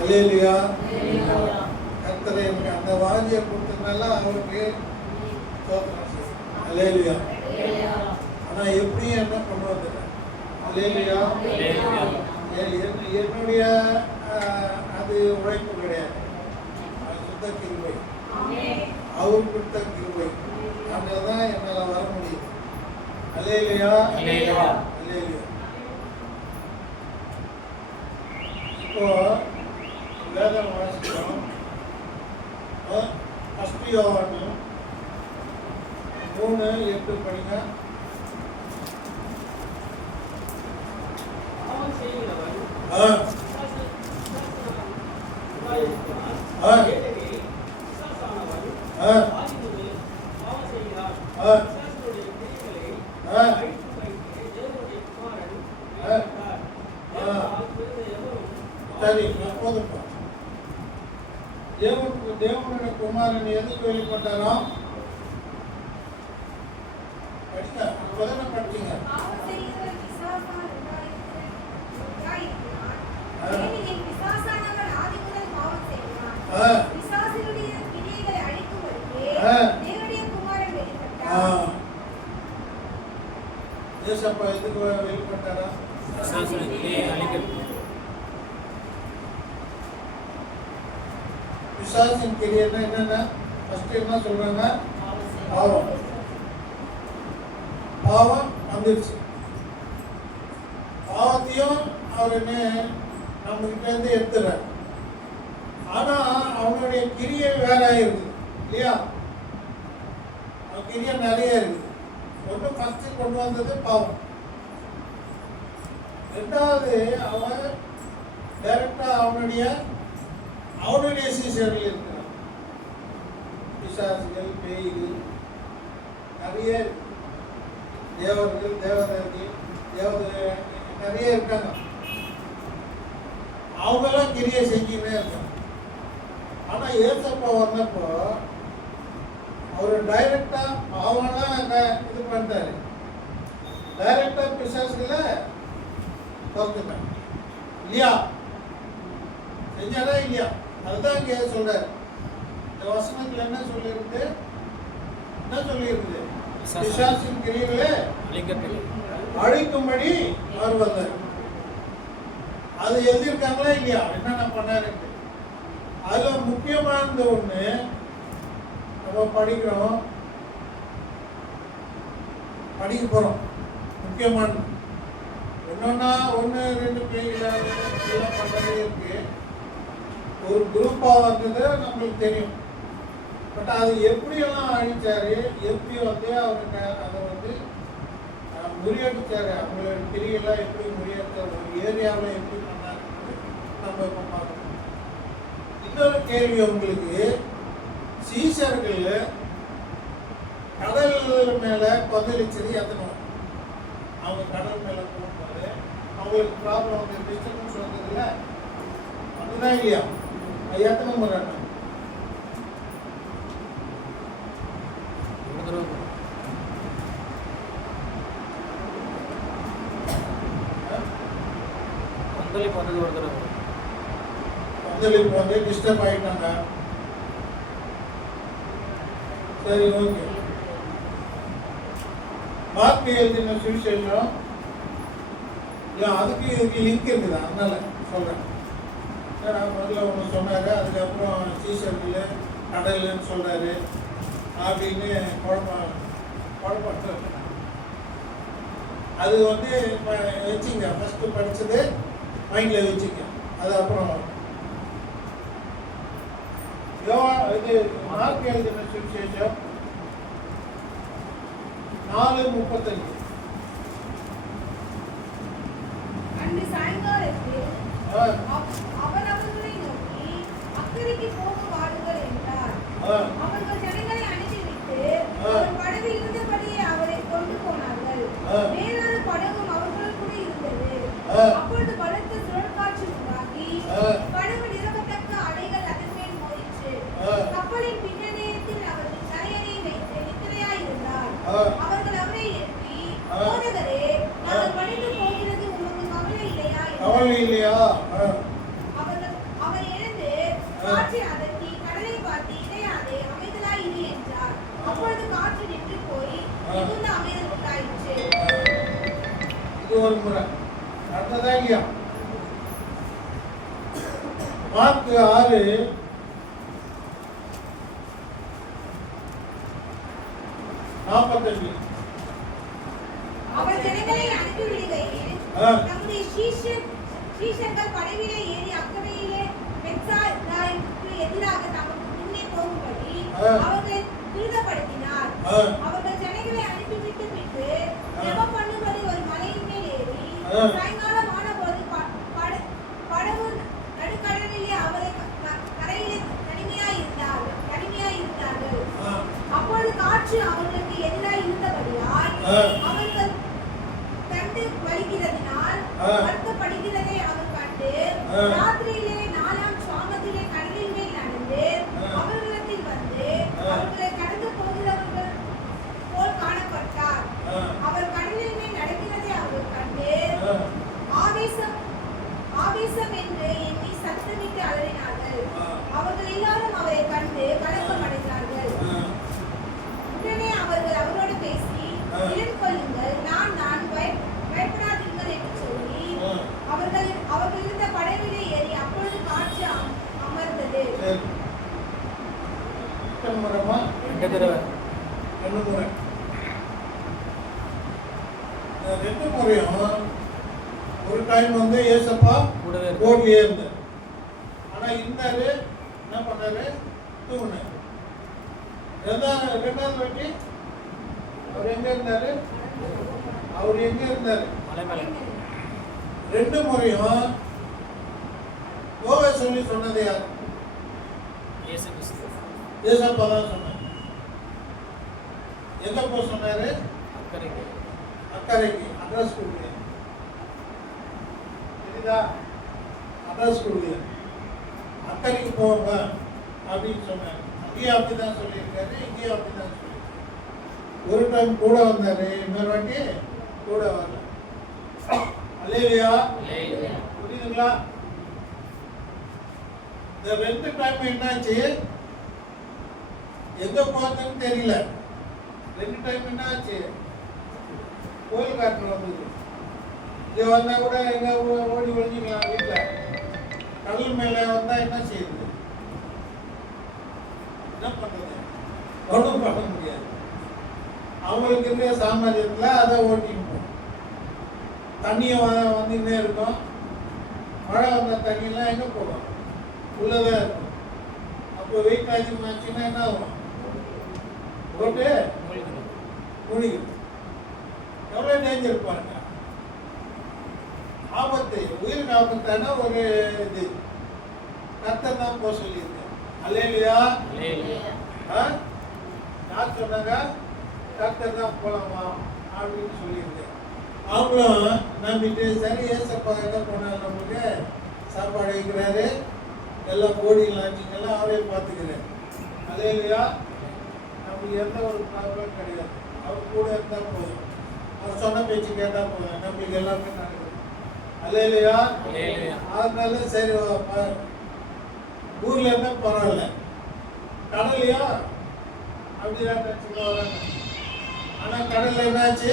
அல்லேலூயா. கர்த்தர் எனக்கு அந்த வாஞ்சியை கொடுத்ததுனால அவருக்கு ஸ்தோத்திரம் செய்யுங்க. அல்லேலூயா. ஆனா எப்படியும் என்ன கொண்டு வந்துட்டேன். அல்லேலூயா. என்னுடைய அது உழைப்பு கிடையாது, அது சுத்த கிருபை, அவர் கொடுத்த கிருபை. அதனாலதான் என்னால வர முடியும். அல்லேலூயா. அல்லேலூயா. இப்போ வேதம் வாசிக்கிறோம். ஃபர்ஸ்ட் யோவான் 3:8 படிங்க. சரி, போதும்பா. தேவனுடைய குமாரன் எதுக்கு வெளிப்பட்டாரோ படிங்க. முதல்ல படிச்சீங்க. ஏசப்பா எதுக்கு வெளிப்பட்டாரா? பிசாசின் கிரியைன்னா என்னன்னா, ஃபர்ஸ்ட் என்ன சொல்றாங்க? பாவம். பாவம் வந்துருச்சு. பாவத்தையும் அவர் என்ன நம்ம கிட்ட இருந்து எடுத்துறார். ஆனா அவனுடைய கிரியை வேற இருக்குது இல்லையா? அவன் கிரியை நிறைய இருக்குது. ஒன்று ஃபர்ஸ்ட் கொண்டு வந்தது பாவம். ரெண்டாவது அவன் டைரக்டா அவனுடைய சீசர்கள் இருக்கிறான். பிசாசுகள், பேய்கள், நிறைய தேவர்கள், தேவதைகள் நிறைய இருக்காங்க. அவங்கெல்லாம் கிரியை செஞ்சுமே இருக்காங்க. ஆனா ஏசப்பா வந்தப்போ அவர் டைரக்டா அவங்களாம் இது பண்ணிட்டாரு. டைரக்டா பிசாசுகளை தோத்துட்டாங்க இல்லையா? செஞ்சாரா இல்லையா? அதுதான் இங்க சொல்றாரு. இந்த வசனத்துல என்ன சொல்லியிருக்கு? பிசாசின் கிரியைகளை அழிக்கும்படி அவர் வந்தார். அது எழுதியிருக்காங்களா இல்லையா? என்னென்ன பண்ணாரு? அதுல முக்கியமானது ஒண்ணு நம்ம படிக்க போறோம். முக்கியமானது ஒன்னொன்னா 1-2 பேஜ் பண்றதே இருக்கு. ஒரு குரூப்பா வந்தது நம்மளுக்கு தெரியும். பட் அது எப்படியெல்லாம் அழிச்சாரு, எப்படி வந்து அவருக்கு அதை வந்து முறியடிச்சாரு, அவங்களோட கிரியெல்லாம் எப்படி முறியடிச்சாரு, ஒரு ஏரியாவில் எப்படி பண்ணாரு நம்ம இப்போ பார்க்கணும். இன்னொரு கேள்வி உங்களுக்கு, சீசர்கள் கடல் மேல கொந்தளிச்சது எத்தனை? அவங்க கடல் மேல போகும்போது அவங்களுக்கு ப்ராப்ளம் வந்து டிஸ்டர்பன்ஸ் வந்தது இல்லை? அதுதான் இல்லையா? அது எத்தனை முறை? வந்து டிஸ்டர்ப் ஆயிட்டாங்க. சரி, ஓகே. மார்க் எழுதின சுவிசேஷம் அதுக்கு இதுக்கு லிங்க் இருக்குது, அதனால சொல்றேன். முதல்ல ஒன்று சொன்னாரு, அதுக்கப்புறம் சீசர்கள் கடல்னு சொல்றாரு அப்படின்னு குழப்பம். அது வந்து வச்சுங்க, ஃபர்ஸ்ட் படிச்சது மைண்ட்ல வச்சுங்க. அது அப்புறம் இது மார்க் எழுதின சுவிசேஷம் 4:35. அன்று சாயங்காலத்தில் அவர் அவர்களை நோக்கி, அக்கறைக்கு போக வாருங்கள் என்றார். அவர்கள் ஜனங்களை அனுப்பிவிட்டு ஒரு படவில் இருந்தபடியே அவரை கொண்டு போனார்கள். வேறொரு படகும் அவர்கள் கூட இருந்தது. அப்பொழுது பலத்த சுழற்காற்று உண்டாகி படகு நிரம்பத்தக்க அலைகள் அதன் மேல் மோதிற்று. கப்பலின் பின்னணியத்தில் அவர்கள் தலையணை வைத்து நித்திரையாயிருந்தார். அவர்கள் அவரை எழுப்பி, போதகரே, நாங்கள் மடிந்து போகிறது உமக்கு கவலை இல்லையா? கவலை இல்லையா? இது ஒரு முறை. அடுத்ததா இல்லையா? மார்க் 6:45. அவர் ஜனங்களை அனுப்பிவிடுகையில் தம்முடைய சீஷர்கள் படவிலே ஏறி அக்கறையிலே பெத்சாதாவுக்கு எதிராக தமக்கு முன்னே போகும்படி அவர்களை துரிதப்படுத்தினார். அவர்கள் ஜனங்களை அனுப்பிவிட்டு பின்பு ஜெபம் பண்ணும்படி ஒரு மலையின் மேல் ஏறி சாயங்காலம் ஆனபோது படவு நடுக்கடலிலே அவரை கரையிலே தனிமையாயிருந்தார்கள். அப்பொழுது காற்று அவர்களுக்கு எதிராக இருந்தபடியால் அவர்கள் கண்டு வலிக்கிறதினால் வருத்தப்படுகிறதை அவர் கண்டு ராத்திரியிலே 4ஆம் சாமத்திலே கடலின் மேல் நடந்து அவர்களிடத்தில் வந்து அவர்களை கடந்து போகிறவர்கள் போல் காணப்பட்டார். அவர் கடலின் மேல் நடக்கிறதை அவர் கண்டு ஆவேசம் என்று எண்ணி சத்தமிட்டு அலறினார்கள். அவர்கள் எல்லாரும் அவரை கண்டு கலக்கமடைந்தார்கள். உடனே அவர்கள் அவரோடு பேசி, திடன் கொள்ளுங்கள், நான் பயப்படாதீர்கள் என்று சொல்லி அவர்கள் இருந்த படவிலே ஏறி அப்பொழுது காற்று அமர்ந்தது. ரெண்டு முறையும் ஒரு டைம் வந்து ஏசப்பா போர்லயே இருந்தார். ஆனா இருந்தாரு, என்ன பண்ணாரு? தூங்கினாரு. ரெண்டாவது வாட்டி அவர் எங்க இருந்தாரு? ரெண்டு முறையும் போக சொல்லி சொன்னது யார்? ஏசப்பா தான் சொன்னார். எங்க போக சொன்னாரு? அக்கறைக்கு. அட்ரஸ் கொடுங்க. சரிதா? அட்ரஸ் கொடுங்க. அக்கறைக்கு போங்க அப்படின்னு சொன்னார். அங்கேயும் அப்படிதான் சொல்லியிருக்காரு, இங்கேயும் அப்படிதான் சொல்லியிருக்காரு. ஒரு டைம் கூட வந்தாரு, இன்னொரு வாட்டி கூட வரல. அல்லேலூயா. புரியுதுங்களா? இந்த ரெண்டு டைம் என்னாச்சு? எங்க போறதுன்னு தெரியல. ரெண்டு டைம் என்னாச்சு? கோயில் காற்று வந்தது. இங்க வந்தா கூட எங்க ஓடி ஒழிஞ்சிக்கலாம். வீட்டுல கடல் மேல வந்தா என்ன செய்யுது? என்ன பண்றது? ஒன்றும் பண்ண முடியாது. அவங்களுக்கு இருக்கிற சாமர்த்தியத்துல அதை ஓட்டிக்கணும். தண்ணியை வந்துக்கிட்டே இருக்கும். மழை வந்த தண்ணியெல்லாம் எங்க போகும்? உள்ளதான் இருக்கும். அப்போ வெயிட் அதிகமாச்சுன்னா என்ன ஆகும்? போட்டு மூழ்கிடும். எவ்வளோ டேஞ்சர் பாருங்க. ஆபத்து, உயிருக்கு ஆபத்தான ஒரு இது. கர்த்தர் தான் போக சொல்லியிருக்கேன். அல்லேலூயா. யார் சொன்னாங்க? கர்த்தர் தான் போலாமா அப்படின்னு சொல்லியிருக்கேன். அவங்களும் நம்பிட்டு சரி ஏசப்பா எங்க போனாங்க, நமக்கு சாப்பாடு வைக்கிறாரு, எல்லாம் கோடி லாட்சிங்கெல்லாம் அவரே பார்த்துக்கிறேன். அல்லேலூயா. நமக்கு எந்த ஒரு ப்ராப்ளம் கிடையாது. அவர் கூட இருந்தால் போதும். அவர் சொன்ன பேச்சு கேட்டால் போதும். நம்மளுக்கு எல்லாமே நடக்குது. அல்லேலூயா. அதனால சரி ஊர்ல இருந்தா பரவாயில்ல. கடலையா அப்படிதான் நினைச்சுட்டு வராங்க. ஆனா கடல்ல என்னாச்சு?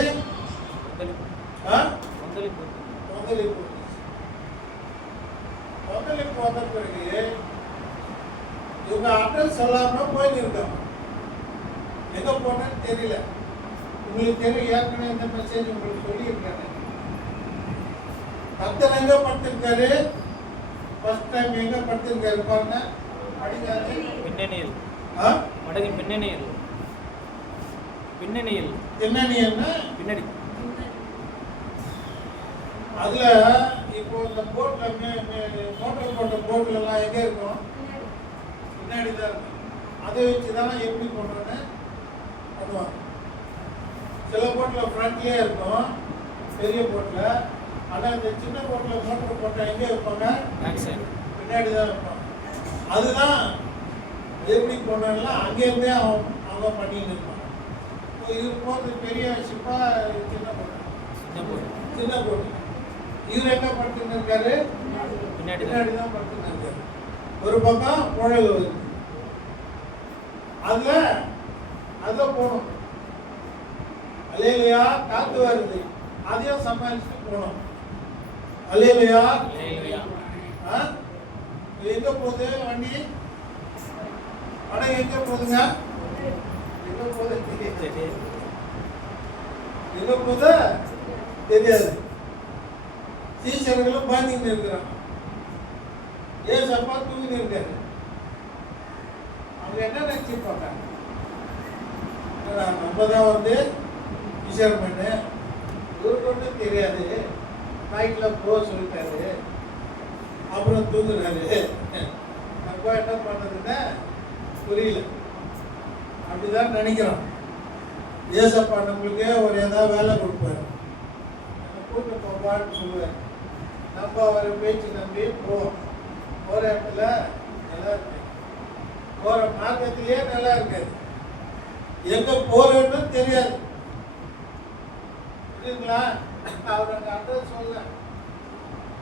கொந்தளிப்பு வந்த பிறகு இவங்க அட்ரஸ் சொல்லாம போயிருக்காங்க. எங்க போனேன்னு தெரியல. உங்களுக்கு தெரியும், ஏற்கனவே இந்த மெசேஜ் உங்களுக்கு சொல்லியிருக்காங்க. கர்த்தர் எங்க படுத்திருக்காரு? ஃபர்ஸ்ட் டைம் எங்க படுத்திருக்காரு பாருங்க. படிக்காது. பின்னணியில். படகின் பின்னணியில். பின்னணியில். பின்னணியன்னா பின்னாடி. அதுல இப்போ இந்த போட்ல மோட்டர் போட்ட போட்ல எல்லாம் எங்க இருக்கும்? பின்னாடி தான் இருக்கும். அதை வச்சுதான் எப்படி போடுறேன்னு பண்ணுவாங்க. சில போட்ல ஃப்ரண்ட்லயே இருக்கும், பெரிய போட்ல. ஆனா இந்த சின்ன போட்ல மோட்டர் போட்டா எங்க வைப்பாங்க? பின்னாடி தான் வைப்பாங்க. அதுதான் எப்படி போனாலும் அங்கேருந்தே அவங்க பண்ணிட்டு இருப்பாங்க. இது போகிறது பெரிய ஷிப்பா, சின்ன போட்டு. இவர் எங்க படுத்துன்னு இருக்காரு? பின்னாடி தான் படுத்துன்னு இருக்காரு. ஒரு பக்கம் புழல் வருது. அதுல போகணும். அல்லேலூயா. காத்து வருது. அதையும் சமாளிச்சுட்டு போனோம். அல்லேலூயா. எங்க போகுது வண்டி? படம் எங்க போகுதுங்க? எங்க போகுது தெரியாது. சீசர்களும் பாய்ந்துட்டு இருக்கிறான். ஏசப்பா தூங்கிட்டு இருக்காரு. அவங்க என்ன நினைச்சிருப்பாங்க? நம்ம தான் வந்து ஃபிஷர்மேனு, இவருக்கு ஒன்றும் தெரியாது, நைட்ல போக சொல்லிட்டாரு, அப்புறம் தூங்குறாரு. நம்ம என்ன பண்ணுறதுன்னு புரியல. அப்படிதான் நினைக்கிறோம். ஏசப்பா நம்மளுக்கு ஒரு ஏதாவது வேலை கொடுப்பாரு, கூட்டு போவான்னு சொல்லுவார். நம்ம அவர் பேச்சு நம்பி போவோம். போகிற இடத்துல நல்லா இருக்கு, போகிற மார்க்கத்திலேயே நல்லா இருக்காது, எங்கே போகிறோன்னு தெரியாது. புரியுதுங்களா? அவர் அங்கே அட்ரஸ் சொல்ல,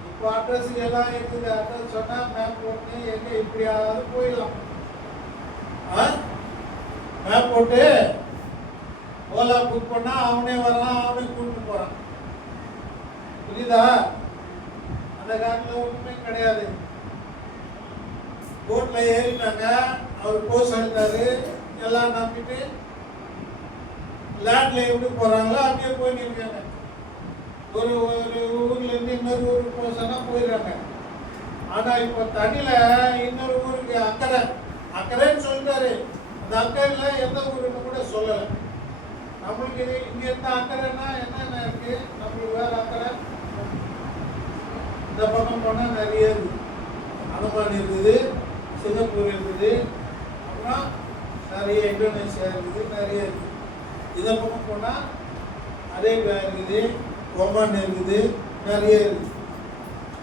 இப்போ அட்ரஸ் எல்லாம் இருக்குது. அட்ரஸ் சொன்னால் மேப் போட்டு எங்கே இப்படியாவது போயிடலாம். மேப் போட்டு ஓலா புக் பண்ணால் அவனே வரான், அவனே கூப்பிட்டு போகிறான். புரியுதா? அந்த காலத்தில் ஒன்றுமே கிடையாது. போட்ல ஏறினாங்க, அவர் போக சொல்லிட்டாரு, எல்லாம் நம்பிட்டு லேண்ட்ல எப்படி போறாங்களோ அப்படியே போயிட்டு இருக்காங்க. ஒரு ஊர்ல இருந்து இன்னொரு ஊருக்கு போக சொன்னா போயிடுறாங்க. ஆனா இப்போ தண்ணியில இன்னொரு ஊருக்கு அக்கறைன்னு சொல்லிட்டாரு. அந்த அக்கறையில எந்த ஊருன்னு கூட சொல்லலை. நம்மளுக்கு இங்க இருந்த அக்கறைன்னா என்னென்ன இருக்கு? நம்மளுக்கு வேற அக்கறை. இந்த பக்கம் போனா நிறைய இருக்குது. அந்தமான் இருக்குது, சிங்கப்பூர் இருக்குது, அப்புறம் நிறைய இந்தோனேஷியா இருக்குது, நிறைய இருக்குது. இதை பக்கம் போனால் அரேபியா இருக்குது, ஒமான் இருக்குது, நிறைய இருக்குது.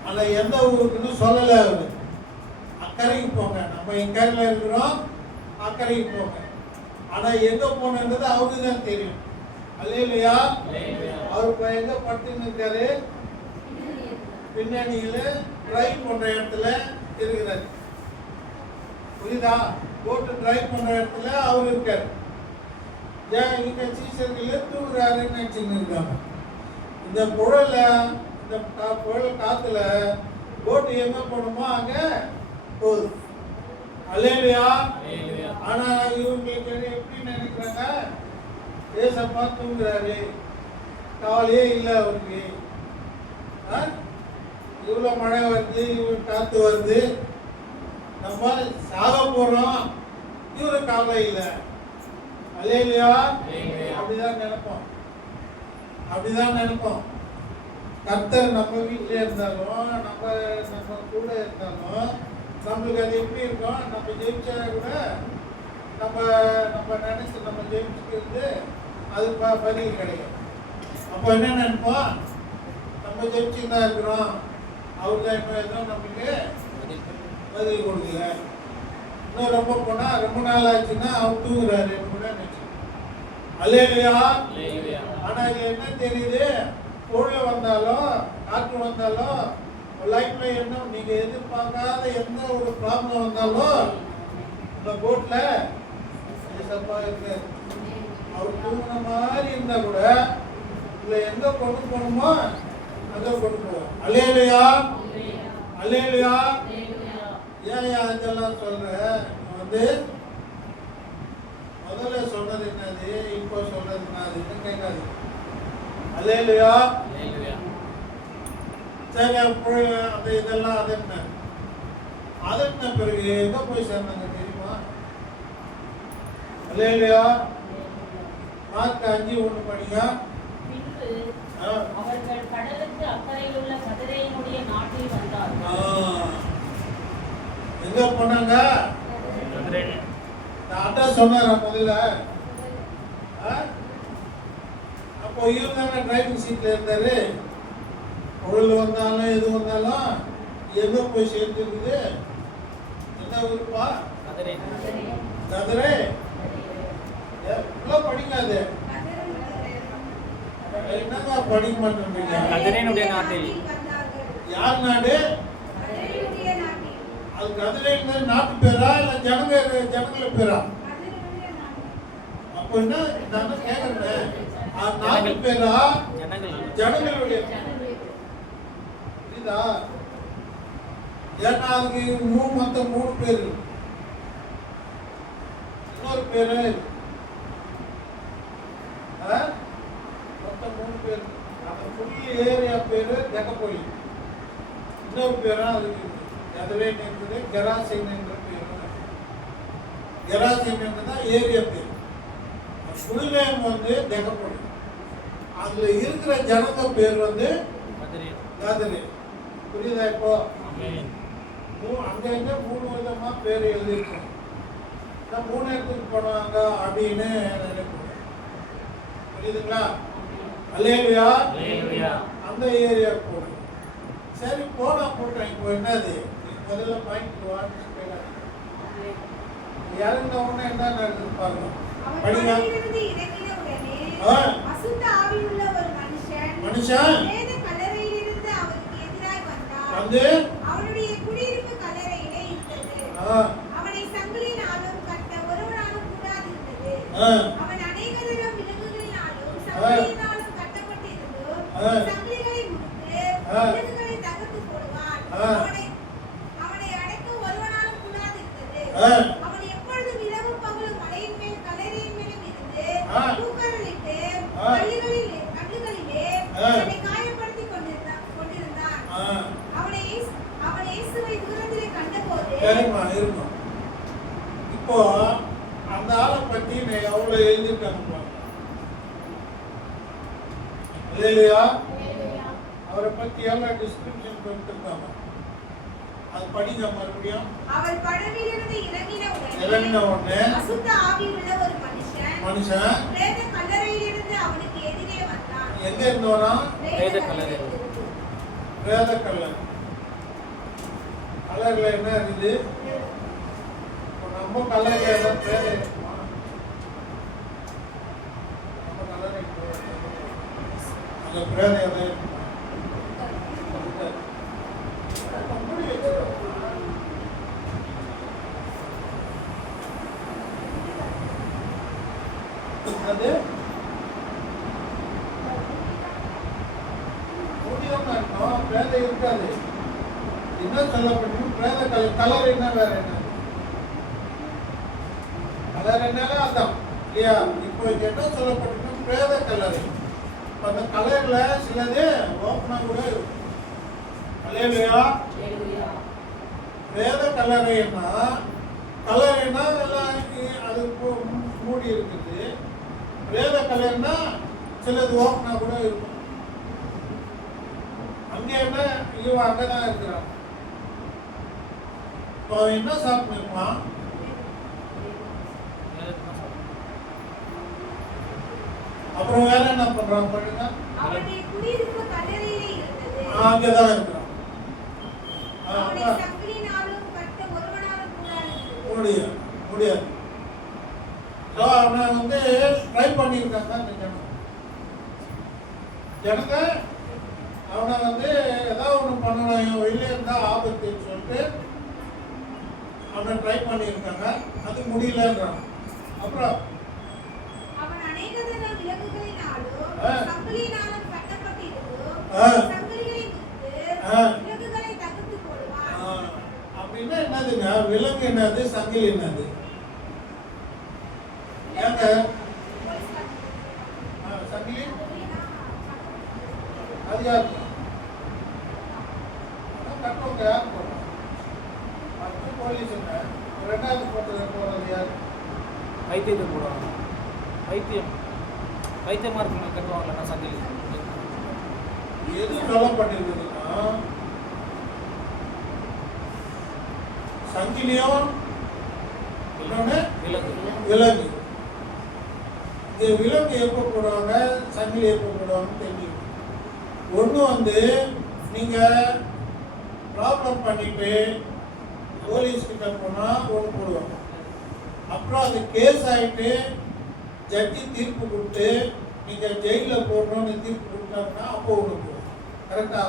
ஆனால் எந்த ஊருக்குன்னு சொல்லலை அவர். அக்கறைக்கு போங்க, நம்ம எங்கேரில் இருக்கிறோம், அக்கறைக்கு போங்க. ஆனால் எங்கே போனன்றது அவருக்கு தான் தெரியும். அல்லேலூயா. அவர் இப்போ எங்கே படுத்துன்னு இருக்காரு? பின்னணியில் டிரைவ் பண்ணுற இடத்துல இருக்கிறார். புரியுதா? போட்டு டிரைவ் பண்ணுற இடத்துல அவர் இருக்கார். இங்க சீசர்கள் தூங்குறாருன்னு நினைச்சுன்னு இருக்காங்க. இந்த புழல் காத்துல போட்டு எங்க போகணுமோ அங்க போகுது. அல்லேலூயா. ஆனா இவங்களுக்கு எப்படி நினைக்கிறாங்க? ஏசப்பா தூங்குறாரு, கவலையே இல்லை அவருக்கு. இவ்வளோ மழை வருது, இவ்வளோ காத்து வருது, நம்ம சாக போறோம், இவரு கவலை இல்லை. அல்லேலூயா. அப்படிதான் நினைப்போம். கர்த்தர் நம்ம வீட்டில் இருந்தாலும், நம்ம கூட இருந்தாலும், நம்மளுக்கு அது எப்படி இருக்கும்? நம்ம ஜெயிச்சா கூட நம்ம நினைச்சு நம்ம ஜெயிச்சுக்கிறது அது பதில் கிடைக்கும். அப்போ என்ன நினைப்போம்? நம்ம ஜெயிச்சுட்டு தான் இருக்கிறோம், அவருக்கு என்ன எதுவும் நம்மளுக்கு பதில் கொடுக்கல. இன்னும் ரொம்ப போனா ரொம்ப நாள் ஆச்சுன்னா அவர் தூங்குறாரு கூட நினைச்சு. அல்லேலூயா. ஆனா இது என்ன தெரியுது? பொருள் வந்தாலும் காற்று வந்தாலும் லைஃப்ல என்ன நீங்க எதிர்பார்க்காத எந்த ஒரு ப்ராப்ளம் வந்தாலும் இந்த போட்ல ஏசப்பா இருக்காரு. அவர் தூங்குன மாதிரி இருந்தா கூட இதுல எங்க கொண்டு போகணுமோ அங்க கொண்டு போவோம். அல்லேலூயா. அல்லேலூயா. ஏன் அதெல்லாம் சொல்ற? வந்து முதல்ல சொன்னது என்னது, இப்போ சொல்றது என்னதுன்னு கேட்காது. அல்லேலூயா. சரி, அந்த இதெல்லாம் அதட்டின பிறகு எங்க போய் சேர்ந்தாங்க தெரியுமா? அல்லேலூயா. மார்க் 5:1 படிங்க. அவர்கள் கடலுக்கு அக்கறையில் உள்ள கதிரேயனுடைய நாட்டில் வந்தார்கள். எங்க போனாங்க? அட்ரஸ் சொன்னார முதல்ல. அப்போ இவர் தானே டிரைவிங் சீட்ல இருந்தாரு. பொருள் வந்தாலும் எது வந்தாலும் எங்க போய் சேர்ந்து இருக்குது? என்ன ஊருப்பா? கதிரை. எவ்வளோ படிக்காது, என்னங்க படிக்க மாட்டேன்றீங்க? கதிரேனுடைய நாட்டில். யார் நாடு? அது கதிரைங்கிற நாட்டு பேரா இல்ல ஜனங்கள பேரா? அப்ப என்ன நான் கேக்குறேன், நாலு பேரா ஜனங்களுடைய புரியுதா? ஏன்னா அதுக்கு மொத்தம் 3 பேர் இருக்கு. இன்னொரு பேரு மொத்தம் 3 பேர். அந்த புள்ளி ஏரியா பேரு தெக்கப்பொலி. இன்னொரு பேரா அதுக்கு அதுவே என்பது கெராசின் என்ற பேர். கெராசின் என்றதான் ஏரியா பேர். புலிவேம் வந்து தெக்கப்பொலி. அதுல இருக்கிற ஜனங்க பேர் வந்து கதிரே. புரியுதா? இப்போ அங்க எங்க 3 விதமா பேர் எழுதியிருக்கோம். 3 இடத்துக்கு போனாங்க அப்படின்னு நினைப்போம். புரியுதுங்களா? அல்லேலூயா. அந்த ஏரியா போடுங்க. சரி போனா போட்டேன். இப்போ என்னது முதல்ல பாயிண்ட் வான்னு இறந்த உடனே என்ன நடக்குது பாருங்க. படிங்க. அசுத்த ஆவியுள்ள ஒரு மனுஷன் வேத கல்லறையிலிருந்து அவருக்கு எதிராய் வந்தான். வந்து அவனுடைய குடியிருப்பு கல்லறையிலே இருந்தது. அவனை சங்கிலினாலும் கட்ட ஒருவனாலும் கூடாதிருந்தது. அவன் அநேக தரம் விலங்குகளினாலும் சங்கிலினாலும் கட்டப்பட்டிருந்தும் சங்கிலிகளை முறித்து விலங்குகளை தகர்த்து போடுவான். அவனை அடக்க ஒருவனாலும் கூடாதிருந்தது. அவன் எப்பொழுதும் இரவும் பகலும் மலையின் மேல் கல்லறையின் மேலும் இருந்து தூக்கங்களிட்டு கல்லுகளிலே அவனை காயப்படுத்திக் கொண்டிருந்தான். அவனை இயேசுவை தூரத்திலே கண்டபோது சரிம்மா இருக்கும். இப்போ அந்த ஆளை பத்தி எவ்வளவு எழுதியிருக்காங்க. அல்லேலூயா. அவரை பத்தி எவ்வளவு டிஸ்கிரிப்ஷன் கொடுத்திருக்காங்க. அது படிங்க மறுபடியும். அவர் படவிலிருந்து இறங்கின உடனே அசுத்த ஆவி உள்ள ஒரு மனுஷன் பிரேத கல்லறையிலிருந்து அவனுக்கு எதிரே வந்தான். எங்க இருந்து வரான்? பிரேத கல்லறை. கல்லறையில என்ன இருக்குது? நம்ம கல்லறையில பிரேத இருக்குமா? நம்ம கல்லறை அந்த பிரேத எதை இருக்குமா? அது முடியாம இருக்கும். பிரேத இருக்காது. என்ன சொல்லப்படும்? பிரேத கலர் என்ன வேற என்ன? கலர் என்னால அதான் இல்லையா? இப்போ என்ன சொல்லப்படும்? பிரேத கலரை. அந்த கலர்ல சிலது ஓப்பனா கூட இருக்கும். அல்லேலூயா. பிரேத கலரைன்னா கலரைன்னா எல்லாம் அது மூடி இருக்குது. பிரேத கலர்னா சிலது ஓப்பனா கூட இருக்கும். அங்க என்ன இவன் அங்கதான் இருக்கிறான். என்ன சாப்பிட்டுருப்பான்? அப்புறம் வேற என்ன பண்றான் பாருங்க. அவனுடைய குடியிருப்பு கல்லறையிலே இருந்தது. அங்கதான் இருக்கிறான். அவனை சங்கிலினாலும் கட்ட ஒருவனாலும் முடியாது. அவனை வந்து ட்ரை பண்ணியிருக்காங்க அந்த ஜனங்க. அவனை வந்து ஏதாவது ஒன்று பண்ணணும், வெளியே இருந்தா ஆபத்துன்னு சொல்லிட்டு அவனை ட்ரை பண்ணியிருக்காங்க. அது முடியலன்றான். அப்புறம் அவன் அநேக தரம் விலங்குகளினாலும் சங்கிலினாலும் கட்டப்பட்டிருந்தும் சங்கிலிகளை முறித்து விலங்குகளை தகர்த்து போடுவான். அப்படின்னா என்னதுங்க? விலங்கு என்னது? சங்கிலி என்னது? ஏங்க சங்கிலி அது யாரு கட்டுவாங்க? யார் போடுறாங்க? ஃபர்ஸ்ட் போலீஸுங்க. ரெண்டாவது போடுறது யார்? வைத்தியத்தை போடுவாங்க. வைத்தியமாக இருக்குங்க கட்டுவாங்களா சங்கிலி. எது சொல்லப்பட்டிருக்குதுன்னா சங்கிலியும் இன்னொன்னு விலங்கு. இந்த விலங்கு எப்போ போடுவாங்க, சங்கிலி எப்போ போடுவாங்கன்னு தெரியும். ஒன்று வந்து நீங்க ப்ராப்ளம் பண்ணிட்டு போலீஸ் கிட்ட போனா ஒன்று போடுவாங்க. அப்புறம் அது கேஸ் ஆகிட்டு ஜட்ஜி தீர்ப்பு கொடுத்து நீங்க ஜெயிலில் போடணும்னு தீர்ப்பு கொடுத்தாங்கன்னா அப்போ ஒன்று போடுவோம். கரெக்டா?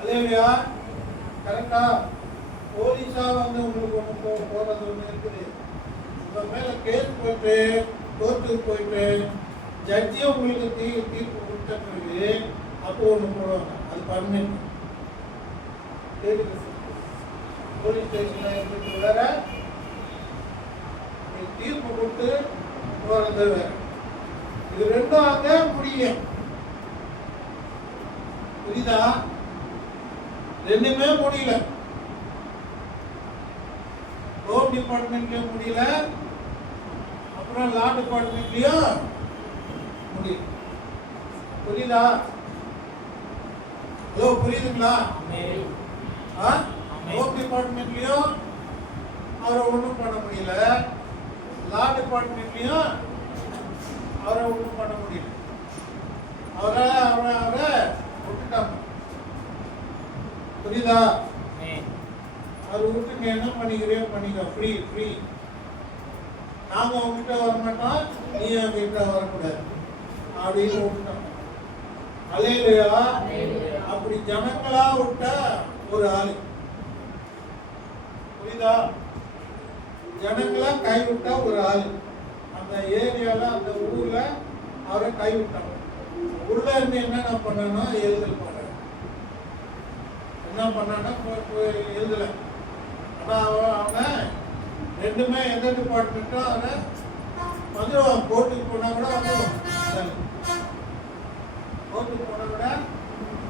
அல்லேலூயா. கரெக்டா? போலீஸா வந்து உங்களுக்கு ஒன்று போறது ஒன்று இருக்குது. உங்க மேல கேஸ் போயிட்டு கோர்ட்டுக்கு போயிட்டு ஜட்ஜியும் உங்களுக்கு தீர்ப்பு கொடுத்த பிறகு அப்போ ஒன்று போடுவாங்க, அது பர்மனெண்ட். போலீஸ் ஸ்டேஷன்ல இருக்கிறது வேற, தீர்ப்பு கொடுத்து போறது வேற. இது ரெண்டும் அங்க முடியும். புரியுதா? ரெண்டுமே முடியல. ஹோம் டிபார்ட்மெண்ட்லயும் முடியல, அப்புறம் லா டிபார்ட்மெண்ட்லயும் முடியல. புரியுதா? ஹலோ, புரியுதுங்களா? ஹோம் டிபார்ட்மெண்ட்லயும் அவரை ஒன்றும் பண்ண முடியல, லா டிபார்ட்மெண்ட்லயும் அவரை ஒன்றும் பண்ண முடியல. அவரை விட்டுட்டாங்க. புரியுதா? அவர் விட்டு நீ என்ன பண்ணிக்கிறேன் பண்ணிக்க, ஃப்ரீ ஃப்ரீ. நாங்க உங்ககிட்ட வரமாட்டோம், நீ எங்ககிட்ட வரக்கூடாது அப்படின்னு விட்டுட்டோம். அல்லேலூயா. அப்படி ஜனங்களா விட்ட ஒரு ஆளு. புரியுதா? ஜனங்களா கைவிட்டா ஒரு ஆளு. அந்த ஏரியால, அந்த ஊர்ல அவரை கைவிட்டாங்க. உள்ள இருந்து என்ன பண்ணனா, எழுதல் பண்ண என்ன பண்ணான்னா எழுதல. ஆனா அவன் ரெண்டுமே எந்த டிபார்ட்மெண்ட்டும் அவன் வந்துடுவான். கோர்ட்டுக்கு போனா கூட வந்துடுவான். கோர்ட்டுக்கு போனா கூட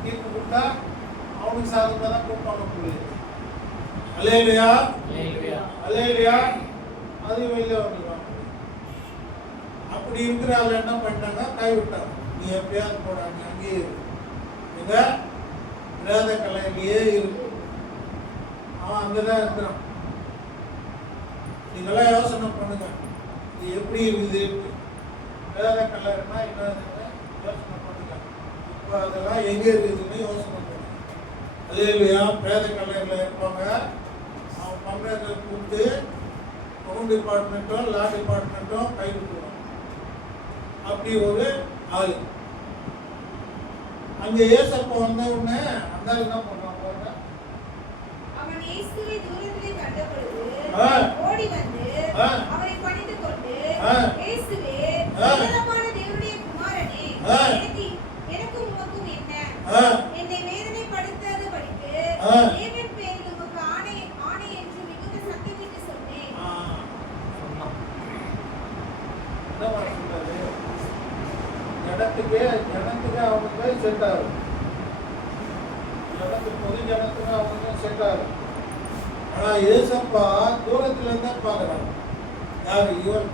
தீர்ப்பு கொடுத்தா அவனுக்கு சாதகமாக தான் கொடுப்பாங்க. புரியுது? அல்லேலூயா, அல்லேலூயா. அது வெளியில வந்துடுவான். அப்படி இருக்கிற ஆள் என்ன பண்ணிட்டாங்க, கைவிட்டாங்க. நீ எப்படியாவது போடாங்க, அங்கேயே இருக்கு, எங்க வேத கலையிலேயே இருக்கு. அவன் அங்கதான் இருக்கிறான். நீங்களாம் யோசனை பண்ணுங்க, இது எப்படி இருக்குது. வேத கலைன்னா என்னதுன்னு யோசனை பண்ணுங்க. இப்போ அதெல்லாம் எங்க இருக்குதுன்னு யோசனை பண்ணுங்க. அல்லேலூயா. வேத கலையில இருப்பாங்க. அவன் பண்றதை கூப்பிட்டு ஹோம் டிபார்ட்மெண்ட்டும் லா டிபார்ட்மெண்ட்டும் கைவிட்டுருவாங்க. அப்படி ஒரு ஆளு. அங்க ஏசப்பா வந்த உடனே அந்த ஆள் என்ன பண்றான்? அவன் இயேசுவை தூரத்திலே கண்ட பொழுது ஓடி வந்து அவரை பணிந்து கொண்டு, இயேசுவே, உன்னதமான தேவனுடைய குமாரனே, எனக்கும் உமக்கும் என்ன? என்னை வேதனைப்படுத்தாதபடிக்கு தேவன் பேரில் உமக்கு ஆணை என்று மிகுந்த சத்தமிட்டு சொன்னேன். ஜனத்துக்கு அவனுக்கு செட் ஆகும். பொது ஜனத்துக்கு அவனுக்கு செட் ஆகும். ஆனா ஏசப்பா தூரத்துல இருந்தா பாக்குறாங்க. யாரு? இவன்.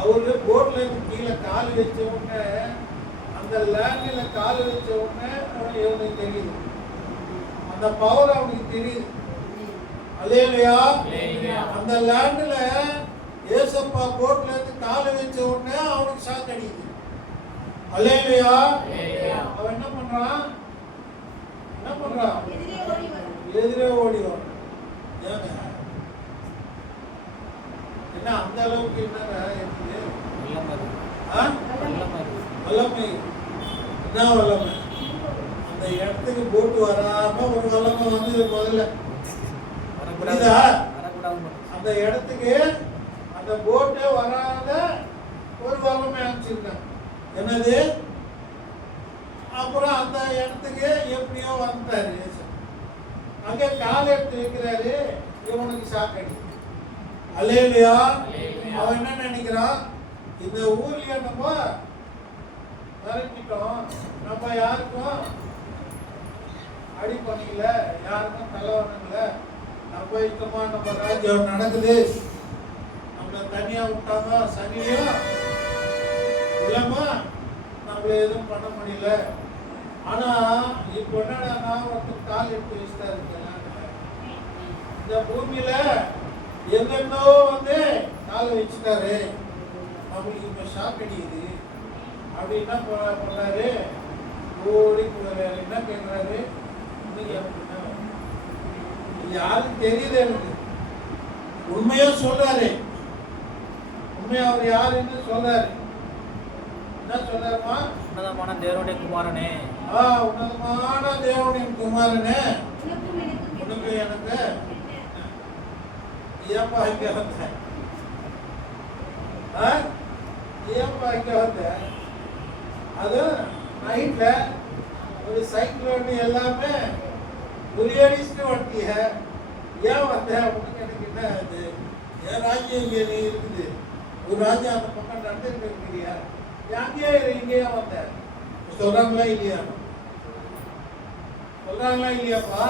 அவரு போட்ல இருந்து கீழே கால் வச்ச உடனே, அந்த லேண்ட்ல கால் வச்ச உடனே அவனுக்கு தெரியுது. அந்த பவர் அவனுக்கு தெரியுது. அல்லேலூயா. அந்த லேண்ட்ல ஏசப்பா போட்ல இருந்து கால் வச்ச உடனே அவனுக்கு ஷாக் அடிக்குது. அல்லேலூயா. அவன் என்ன பண்றான்? எதிரே ஓடி வரான். ஏங்க என்ன அந்த அளவுக்கு என்னங்க இருக்குது? வல்லமை. என்ன வல்லமை? அந்த இடத்துக்கு போட்டு வராம ஒரு வல்லமை வந்து முதல்ல. புரியுதா? அந்த இடத்துக்கு அந்த போட்டே வராத ஒரு வல்லமை அனுப்பிச்சிருக்காங்க. என்னது? அப்புறம் அந்த இடத்துக்கு எப்படியோ வந்துட்டாரு. அங்க கால் எடுத்து வைக்கிறாரு. இவனுக்கு ஷாக் அடிக்குது. அல்லேலூயா. அவன் என்ன நினைக்கிறான்? இந்த ஊர்லயே நம்ம மிரட்டிட்டோம், நம்ம யாருக்கும் அடி பண்ணிக்கல, யாருக்கும் தலைவனுங்கள, நம்ம இஷ்டமா நம்ம ராஜ்யம் நடக்குது, நம்மள தனியா விட்டாங்க, சனியும் இல்லாம நம்மள எதுவும் பண்ண முடியல. ஆனா இப்ப என்னடா, ஒருத்தர் கால் எடுத்து வச்சுட்டாரு. இந்த பூமியில எங்கென்னோ வந்து காலை வச்சுட்டாரு. நம்மளுக்கு இப்ப ஷாக் அடிக்குது. அப்படி என்ன பண்ணாரு? ஓடி போறாரு. என்ன கேட்கிறாரு? யாருக்கு தெரியுது? எனக்கு உண்மையா சொல்றாரு. உண்மையா அவர் யாருன்னு சொல்றாரு. என்ன சொல்றாருமா? உன்னதமான தேவனுடைய குமாரனே. உன்னதமான தேவனுடைய குமாரனே, உனக்கு எனக்கு ஏப்பா இங்க வந்த ஏன்பா இங்க வந்த? அது நைட்ல ஒரு சைக்ளோன் எல்லாமே உரியடிச்சுட்டு வந்துட்டிய. ஏன் வந்த அப்படின்னு எனக்கு என்ன இது? என் ராஜ்யம் இங்கே நீ இருக்குது, ஒரு ராஜ்யம் அந்த பக்கம் நடந்துட்டு இருக்கிறியா? அங்கேயே இங்கேயே வந்த சொல்றாங்களா இல்லையா? சொல்றாங்களா இல்லையாப்பா?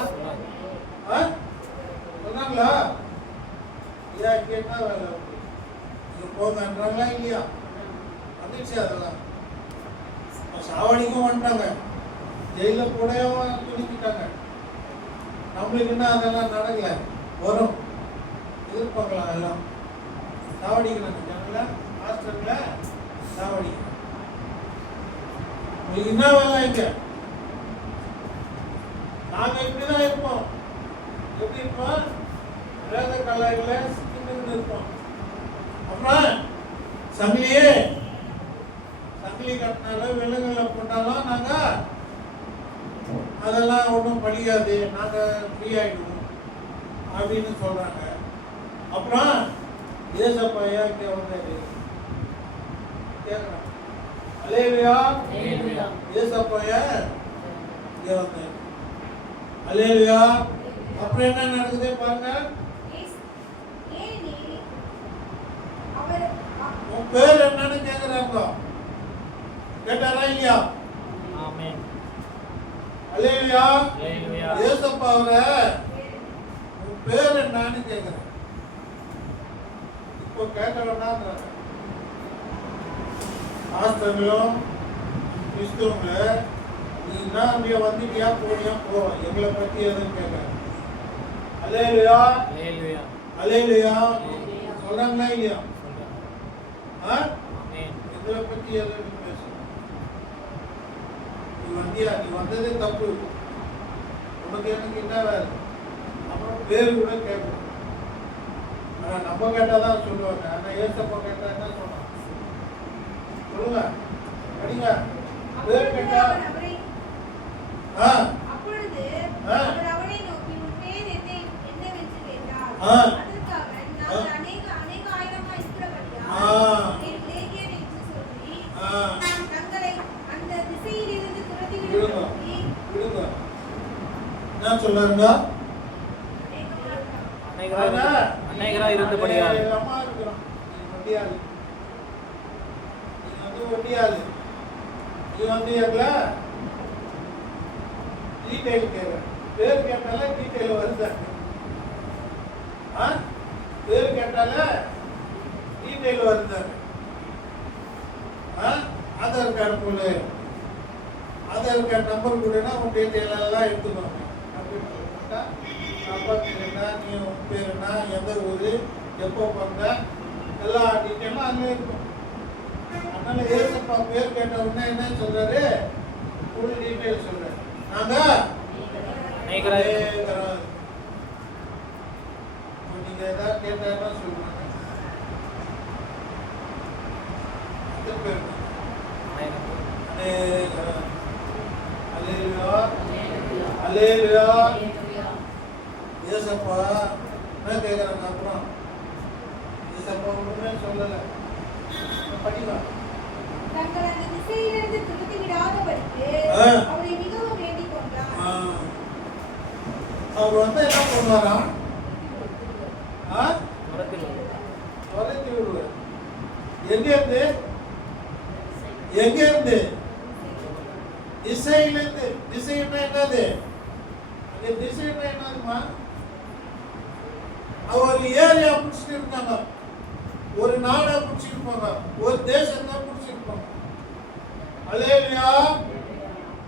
சொல்றாங்களா? ஏன் இங்கே என்ன வேலை? இங்க போங்கன்றாங்களா இல்லையா? வந்துடுச்சு அதெல்லாம். சாவடிக்கும் வந்துட்டாங்க, ஜெயில போடவும் துணிக்கிட்டாங்க. நம்மளுக்கு என்ன அதெல்லாம் நடக்கல, வரும் எதிர்பார்க்கலாம். எல்லாம் சாவடிக்கிறாங்க ஜனங்கள, ஹாஸ்டல்ல சாவடிக்கிறாங்க. உங்களுக்கு என்ன வேலை இங்க? நாங்க இப்படிதான் இருப்போம். எப்படி இருப்போம்? வேத கலைகளை சிக்கின்னு இருப்போம். அப்புறம் சங்கிலியே சங்கிலி கட்டினாலும் விலங்குகளை போட்டாலும் நாங்க அதெல்லாம் ஒன்றும் படிக்காது, நாங்க ஃப்ரீ ஆயிடுவோம் அப்படின்னு சொல்றாங்க. அப்புறம் ஏசப்பையா இங்கே வந்தாரு கேட்குறாங்க. அல்லேலூயா, ஏசப்பையா இங்கே வந்தாரு. அல்லேலூயா. அப்புறம் என்ன நடக்குது பாருங்க. உன் பேர் என்னன்னு கேட்குறாங்க. கேட்டாரா இல்லையா? ஆமென். அல்லேலூயா. அல்லேலூயா. ஏசப்பா அவரை உன் பேர் என்னன்னு கேட்குறேன். இப்போ கேட்க வேண்டாம்ன்றாங்க. ஆஸ்தங்களும் கிறிஸ்துவங்க, நீ என்ன அப்படியே வந்துட்டியா போனியா போ, எங்களை பற்றி எதுவும் கேட்க. அல்லேலூயா. அல்லேலூயா. அல்லேலூயா. சொல்றாங்களா இல்லையா? ஆமென். எங்களை பற்றி எதுவும் நீ வந்தியா? நீ வந்ததே தப்பு, உனக்கு எனக்கு என்ன வேலை? அப்புறம் பேரு கூட கேட்கணும். ஆனா நம்ம கேட்டாதான் சொல்லுவாங்க. ஆனா ஏசப்பா கேட்டா என்ன சொன்னான்? சொல்லுங்க, படிங்க. பேர் கேட்டா அப்பொழுது அவர் அவனை நோக்கி, உன் பேர் என்னவென்று கேட்டார். அதற்கு அவன், நாங்கள் அநேக ஆயிரமாய் இருக்கிறபடியால் என் லேகியன் என்று சொல்லி தங்களை அந்த திசையிலிருந்து துரத்திவிட நோக்கி. என்ன சொல்றாருங்க? அநேகரா இருந்தபடியால் அம்மா இருக்கிறோம். நீ வண்டியாளு, நீ வந்து வண்டியாளு, நீ வந்து எங்களை டீட்டெயில் கேட்குற. பேர் கேட்டாலே டீட்டெயில் வருது. பேர் கேட்டாலே டீட்டெயில் வருது. ஆதார் கார்டு போல, ஆதார் கார்டு நம்பர் கொடுனா உன் டீட்டெயில் எல்லாம் எடுத்துக்கோங்க. கம்ப்யூட்டர் போட்டா அப்பா பேர் என்ன, நீ உன் பேர் என்ன, எந்த ஊர், எப்போ பிறந்த, எல்லா டீட்டெயிலும் அங்கே இருக்கும். அதனால ஏசப்பா பேர் கேட்ட உடனே என்ன சொல்றாரு? ஃபுல் டீட்டெயில் சொல்றாரு. நாங்க அநேகரா நீங்க ஏதாவது கேட்டா சொல்லுவாங்க. அல்லேலூயா. அல்லேலூயா. ஏசப்பா என்ன கேட்குறாங்க? அப்புறம் ஏசப்பா ஒன்றுமே சொல்லலை. படிக்கலாம். தங்கள் அந்த திசையிலிருந்து துரத்தி விடாதபடிக்கு அவரை மிகவும் வேண்டிக் கொண்டார். அவர் வந்து என்ன பண்ணுவாராம்? துரத்தி விடுவார். எங்க இருந்து? எங்க இருந்து? திசையிலிருந்து. திசைன்னா என்னது? அந்த திசைன்னா என்னதுமா? அவர் ஏரியா பிடிச்சிட்டு இருக்காங்க, ஒரு நாடை பிடிச்சிருப்பாங்க, ஒரு தேசத்தை பிடிச்சிருப்பாங்க. அல்லேலூயா.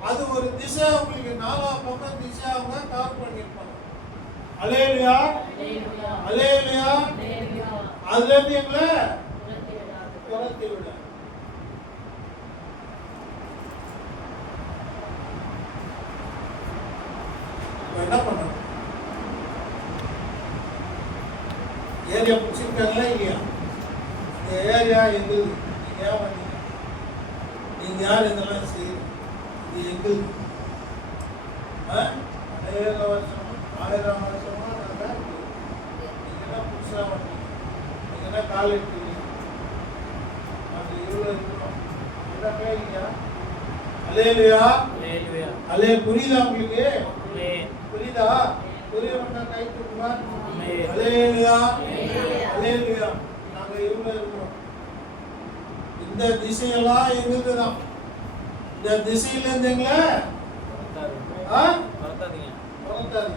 அது ஒரு திசை, அவங்களுக்கு நாலா பக்கம் திசை அவங்க கவர் பண்ணியிருப்பாங்க. அல்லேலூயா. அல்லேலூயா. அதுல இருந்து எங்களை துரத்தி விட. என்ன பண்ணணும்? ஏரியா பிடிச்சிருக்காங்களா இல்லையா? இந்த ஏரியா எங்களுக்கு. நீங்க ஏன் வந்தீங்க? நீங்க யார் இதெல்லாம் செய்யுங்க? இது எங்களுக்கு. அநேக வருஷமா 1000 வருஷமா நாங்கள் நீங்க என்ன புதுசாக வந்தீங்க? நீங்க என்ன காலேஜ் நாங்கள் இவ்வளோ இருக்காங்களா இல்லையா? அல்லேலூயா. அல்லேலூயா. அல்லே புரியுதா உங்களுக்கு? ஆமென். புரியுதா? புரியவங்க கை தூக்குமா? ஆமென். அல்லேலூயா. அல்லேலூயா. நாங்க இவங்க இருக்கிறோம். இந்த திசையெல்லாம் எங்களுக்குதான். இந்த திசையில இருந்தீங்களா? மறக்காதீங்க. வளர்த்தாது.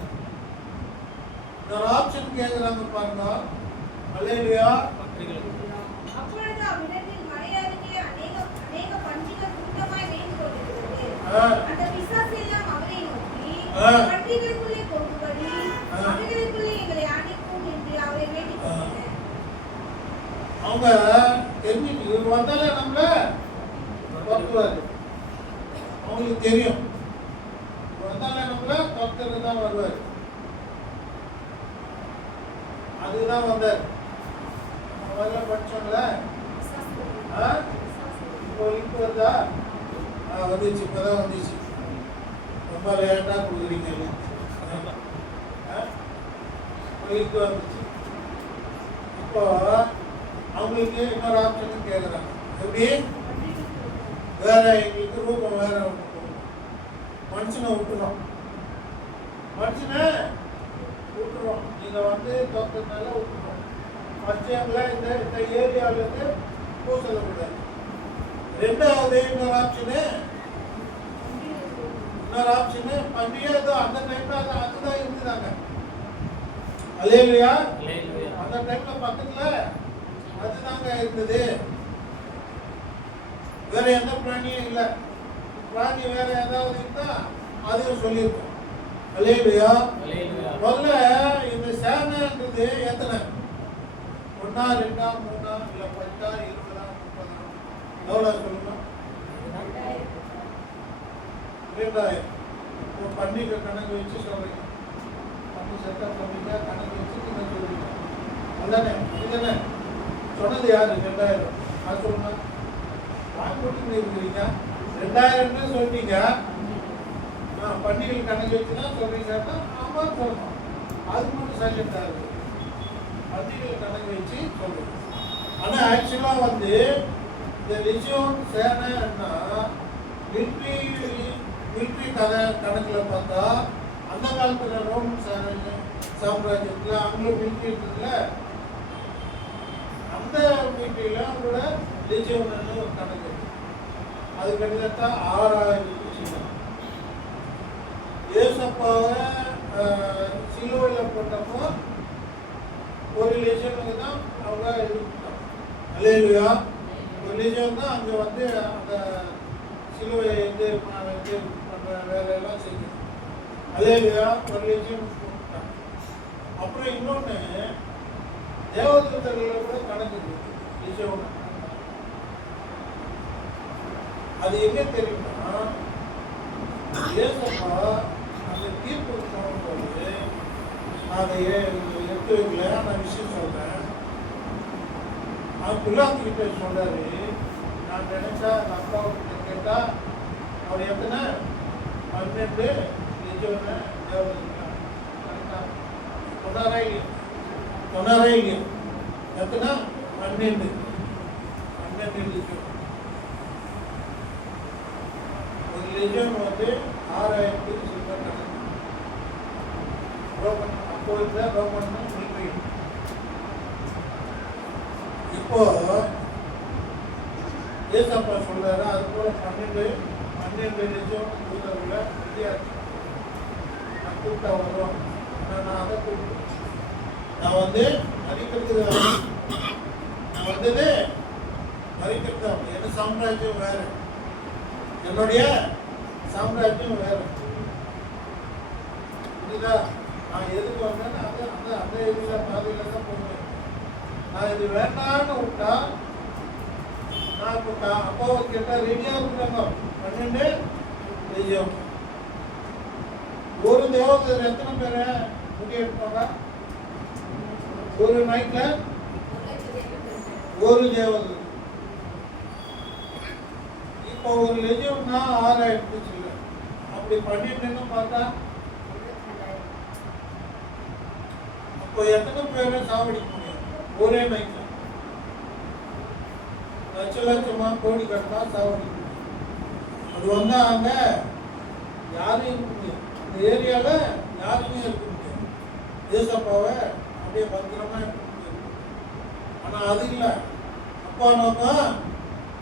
இன்னொரு ஆப்ஷன் கேட்குறாங்க பாருங்க. அல்லேலூயா. பன்றிகளுக்கு. அப்பொழுது அவ்விடத்தில் மலை அருகே அநேக பன்றிகள் கூட்டமாய் மேய்ந்து கொண்டிருந்தது. ஆ. அந்த பிசாசு எல்லாம் அவரை நோக்கி, ஆ. பன்றிகளுக்குள்ளே போகும்படி ஆ. அவைகளுக்குள்ளே எங்களை அனுப்பும் என்று அவரை வேண்டிக் கொண்டன. அவங்க தெரிஞ்சுட்டு இவர் வந்தாலே நம்மள துரத்துவாரு. அவங்களுக்கு தெரியும் இவர் வந்தாலே நம்மள துரத்துறது தான் வருவார். அதுதான் வந்தார். முதல்ல படிச்சோம்ல. இப்போ வருதா? வந்துச்சு. இப்பதான் வந்துச்சு. ரொம்ப லேட்டா கொடுக்குறீங்க எல்லாம். இப்போ வந்துச்சு. இப்போ அவங்களுக்கு இன்னொரு ஆப்ஷன் கேட்குறாங்க. எப்படி? வேற எங்களுக்கு ரூபம் வேற ஒன்று போகணும். மனுஷனை விட்டுறோம். மனுஷனை விட்டுறோம். நீங்கள் வந்து தோற்றதுனால விட்டுறோம். மனுஷங்களை இந்த ஏரியாவிலேருந்து பூ சொல்லக்கூடாது. ரெண்டாவது இன்னொரு ஆப்ஷனு பண்டிகை அந்த டைம்ல அதுதான் இருந்துதாங்க. அல்லேலூயா. அல்லேலூயா. அந்த டைம்ல பக்கத்துல அதுதாங்க இருந்தது. வேற எந்த பிராணியும் இல்லை. பிராணி வேற ஏதாவது இருந்தா அதையும் சொல்லியிருக்கோம். அல்லேலூயா. அல்லேலூயா. முதல்ல இந்த சேனைன்றது எத்தனை? 1 2 3 இல்ல 10 20 30? எவ்வளோ சொல்லணும்? 2000. இப்போ பண்டிகை கணக்கு வச்சு சொல்றீங்க. பண்டிகை செட்டப் பண்ணிக்க கணக்கு வச்சு நீங்க சொல்றீங்க. அதானே? இதுதானே சொன்னது யாரு? 2000. நான் சொல்லுங்க. வாங்கி இருக்கிறீங்க 2000 சொல்லிட்டீங்க. பண்டிகை கணக்கு வச்சு தான் சொல்றீங்க. ஆமா சொல்லணும். அது மட்டும் சைலண்டா இருக்கு. பண்டிகை கணக்கு வச்சு சொல்றீங்க. ஆனா ஆக்சுவலா வந்து இந்த லிஜியோன் சேனைன்னா மிலிட்ரி கணக்குல பார்த்தா அந்த காலத்துல ரோமன் சாம்ராஜ்யத்துல அவங்களும் மிலிட்ரி இருக்குதுல்ல, அந்த மிலிட்ரியில அவங்களோட லிஜியோன் ஒரு கணக்கு இருக்கு. அது கிட்டத்தட்ட 6000. ஏசப்பாவை சிலுவையில் போட்டப்போ ஒரு லிஜியோனுக்கு தான் அவங்க இருக்காங்க. அல்லேலூயா. ஒரு லிஜியோன் தான் அங்கே வந்து அந்த சிலுவை இது பண்ணுற வேலையெல்லாம் செஞ்சு. அல்லேலூயா. ஒரு லிஜியோன் போட்டாங்க. அப்புறம் இன்னொன்று தேவதூதர்களில் கூட கணக்கு இருக்கு லிஜியோன். அது எங்கே தெரியுமா? ஏசப்பா அந்த தீர்ப்பு போகும்போது நான் அதை எடுத்து வைக்கல. நான் விஷயம் சொல்றேன். அவன் பிள்ளாத்துக்கிட்ட சொல்றாரு, நான் நினைச்சா அந்த அப்பாவுக்கிட்ட கேட்டா அவர் எத்தனை 12 லிஜியோனை தேவதூதர்கள் கரெக்டா சொன்னாரா இல்லையா? எத்தனை? 12 லிஜியோன். ஒரு லிஜியோன் வந்து 6000 சில்வர் கணக்கு. ரோமன் அப்போ இருந்த ரோமன் மிலிட்ரி. இப்போ ஏசப்பா சொல்றாரு அது போல 12 லிஜியோன் தூதர்களை வித்தியாசம் நான் கூப்பிட்டா வருவோம். நான் அதை கூப்பிட்டு நான் வந்து மதிக்கிறதுக்கு நான் வந்தது மதிக்கிறது தான். என்ன சாம்ராஜ்யம் வேற, என்னுடைய சாம்ராஜ்யம் வேற. புரியுதா? நான் எதுக்கு வந்தேன்னு அந்த இதில் பாதையில தான் போவேன். நான் இது வேண்டான்னு விட்டா நான் இப்போ அப்பாவை கேட்டால் ரெடியாக இருக்கிறாங்க 12 லிஜியோன். ஒரு தேவதூதர் எத்தனை பேரை முடி எடுப்பாங்க? ஒரு நைட்ல ஒரு தேவதூதர். இப்போ ஒரு லிஜியோன்னா 6000 இல்லை. அப்படி 12 பார்த்தா அப்போ எத்தனை பேரை சாவடிக்க முடியும் ஒரே நைட்ல? லட்சமா கோடி கட்டா சாவடிக்க முடியும். அது வந்தா அங்க யாரும் இருக்க முடியாது, இந்த ஏரியால யாருமே இருக்க முடியாது. ஏசப்பாவை அப்படியே பத்திரமா இருக்க முடியாது. ஆனா அது இல்லை, அப்பா நோக்கம்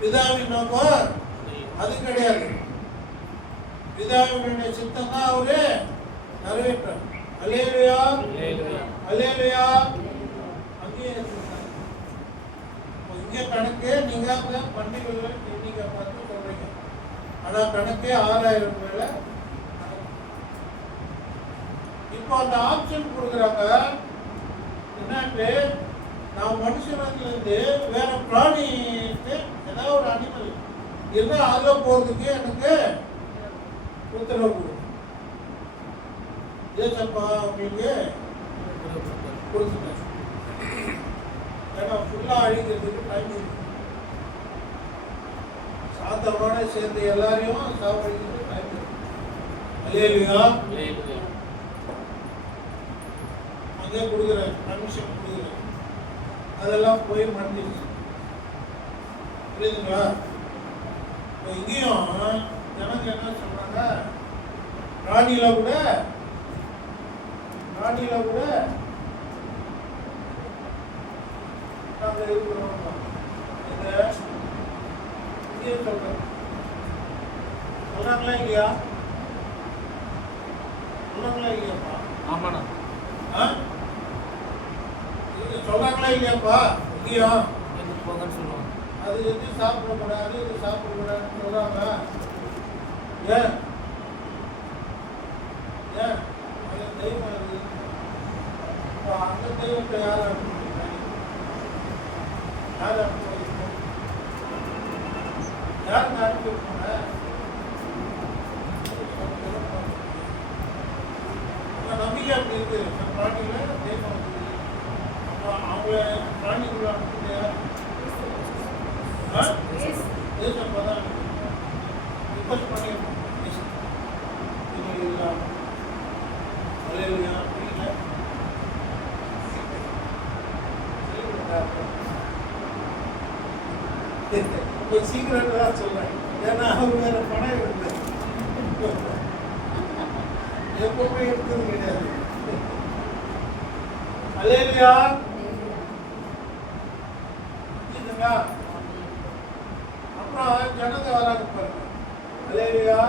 பிதாவின் நோக்கம் அது கிடையாது. பிதாவினுடைய சித்தம் தான் அவரு நிறைவேற்றார். அல்லேலூயா, அல்லேலூயா. அங்கேயே இருந்தார். இங்கே கணக்கு நீங்க அந்த பண்டிகைகளை எண்ணிக்கை பார்த்து சொல்றீங்க, ஆனா கணக்கே 6000 மேல. இப்போ அந்த ஆப்ஷன் கொடுக்குறாங்க என்னட்டு, நான் மனுஷனத்துல இருந்து வேற பிராணிக்கு ஏதாவது ஒரு அனிமல் இருந்தா அதுல போறதுக்கு எனக்கு உத்தரவு கொடுக்கும். ஏசப்பா உங்களுக்கு கொடுத்துட்டேன். ஏன்னா ஃபுல்லா அழிக்கிறதுக்கு டைம் இருக்கு. சாத்தனோட சேர்ந்து எல்லாரையும் சாப்பிடுறதுக்கு டைம் இருக்கு. அல்லேலூயா. அங்கே கொடுக்குறேன், பர்மிஷன் கொடுக்குறேன். அதெல்லாம் போய் மறந்துடுச்சு. புரியுதுங்களா? இப்போ இங்கேயும் ஜனங்க என்ன சொல்றாங்க, ராணியில கூட நாங்க இருக்கிறோம். இங்கே சொல்றேன், சொல்றாங்களா இல்லையா? சொல்றாங்களா இல்லையாப்பா? ஆமாண்ணா. சொல்றாங்களா இல்லையாப்பா? இங்கேயும் போங்கன்னு சொல்லுவாங்க. அது எது சாப்பிடக்கூடாது, இது சாப்பிடக்கூடாதுன்னு சொல்றாங்க. ஏன் அது தெய்வம் இருக்கு. இப்போ அந்த தெய்வத்தை யார் அனுப்பிச்சிருக்காங்க? யார் அனுப்பிச்சிருக்காங்க? யாருங்க அனுப்பியிருக்காங்க? நம்பிக்கை அப்படி இருக்கு. நம்ம பிராணிகளை தெய்வம் இருக்கு. அவங்கள பிராணிக்குள்ள அனுப்பிச்சு யார்? ஏசப்பா தான் ரிக்வெஸ்ட் பண்ணியிருக்கோம். அல்லேலூயா. புரியல? சீக்கிரம் தான் சொல்றேன், ஏன்னா அவர் வேற பணம் இருக்கு, எப்பவுமே இருக்கிறது கிடையாது. அல்லேலூயா. புரியுதுங்களா? அப்புறம் ஜனங்க வராங்க பாருங்க. அல்லேலூயா,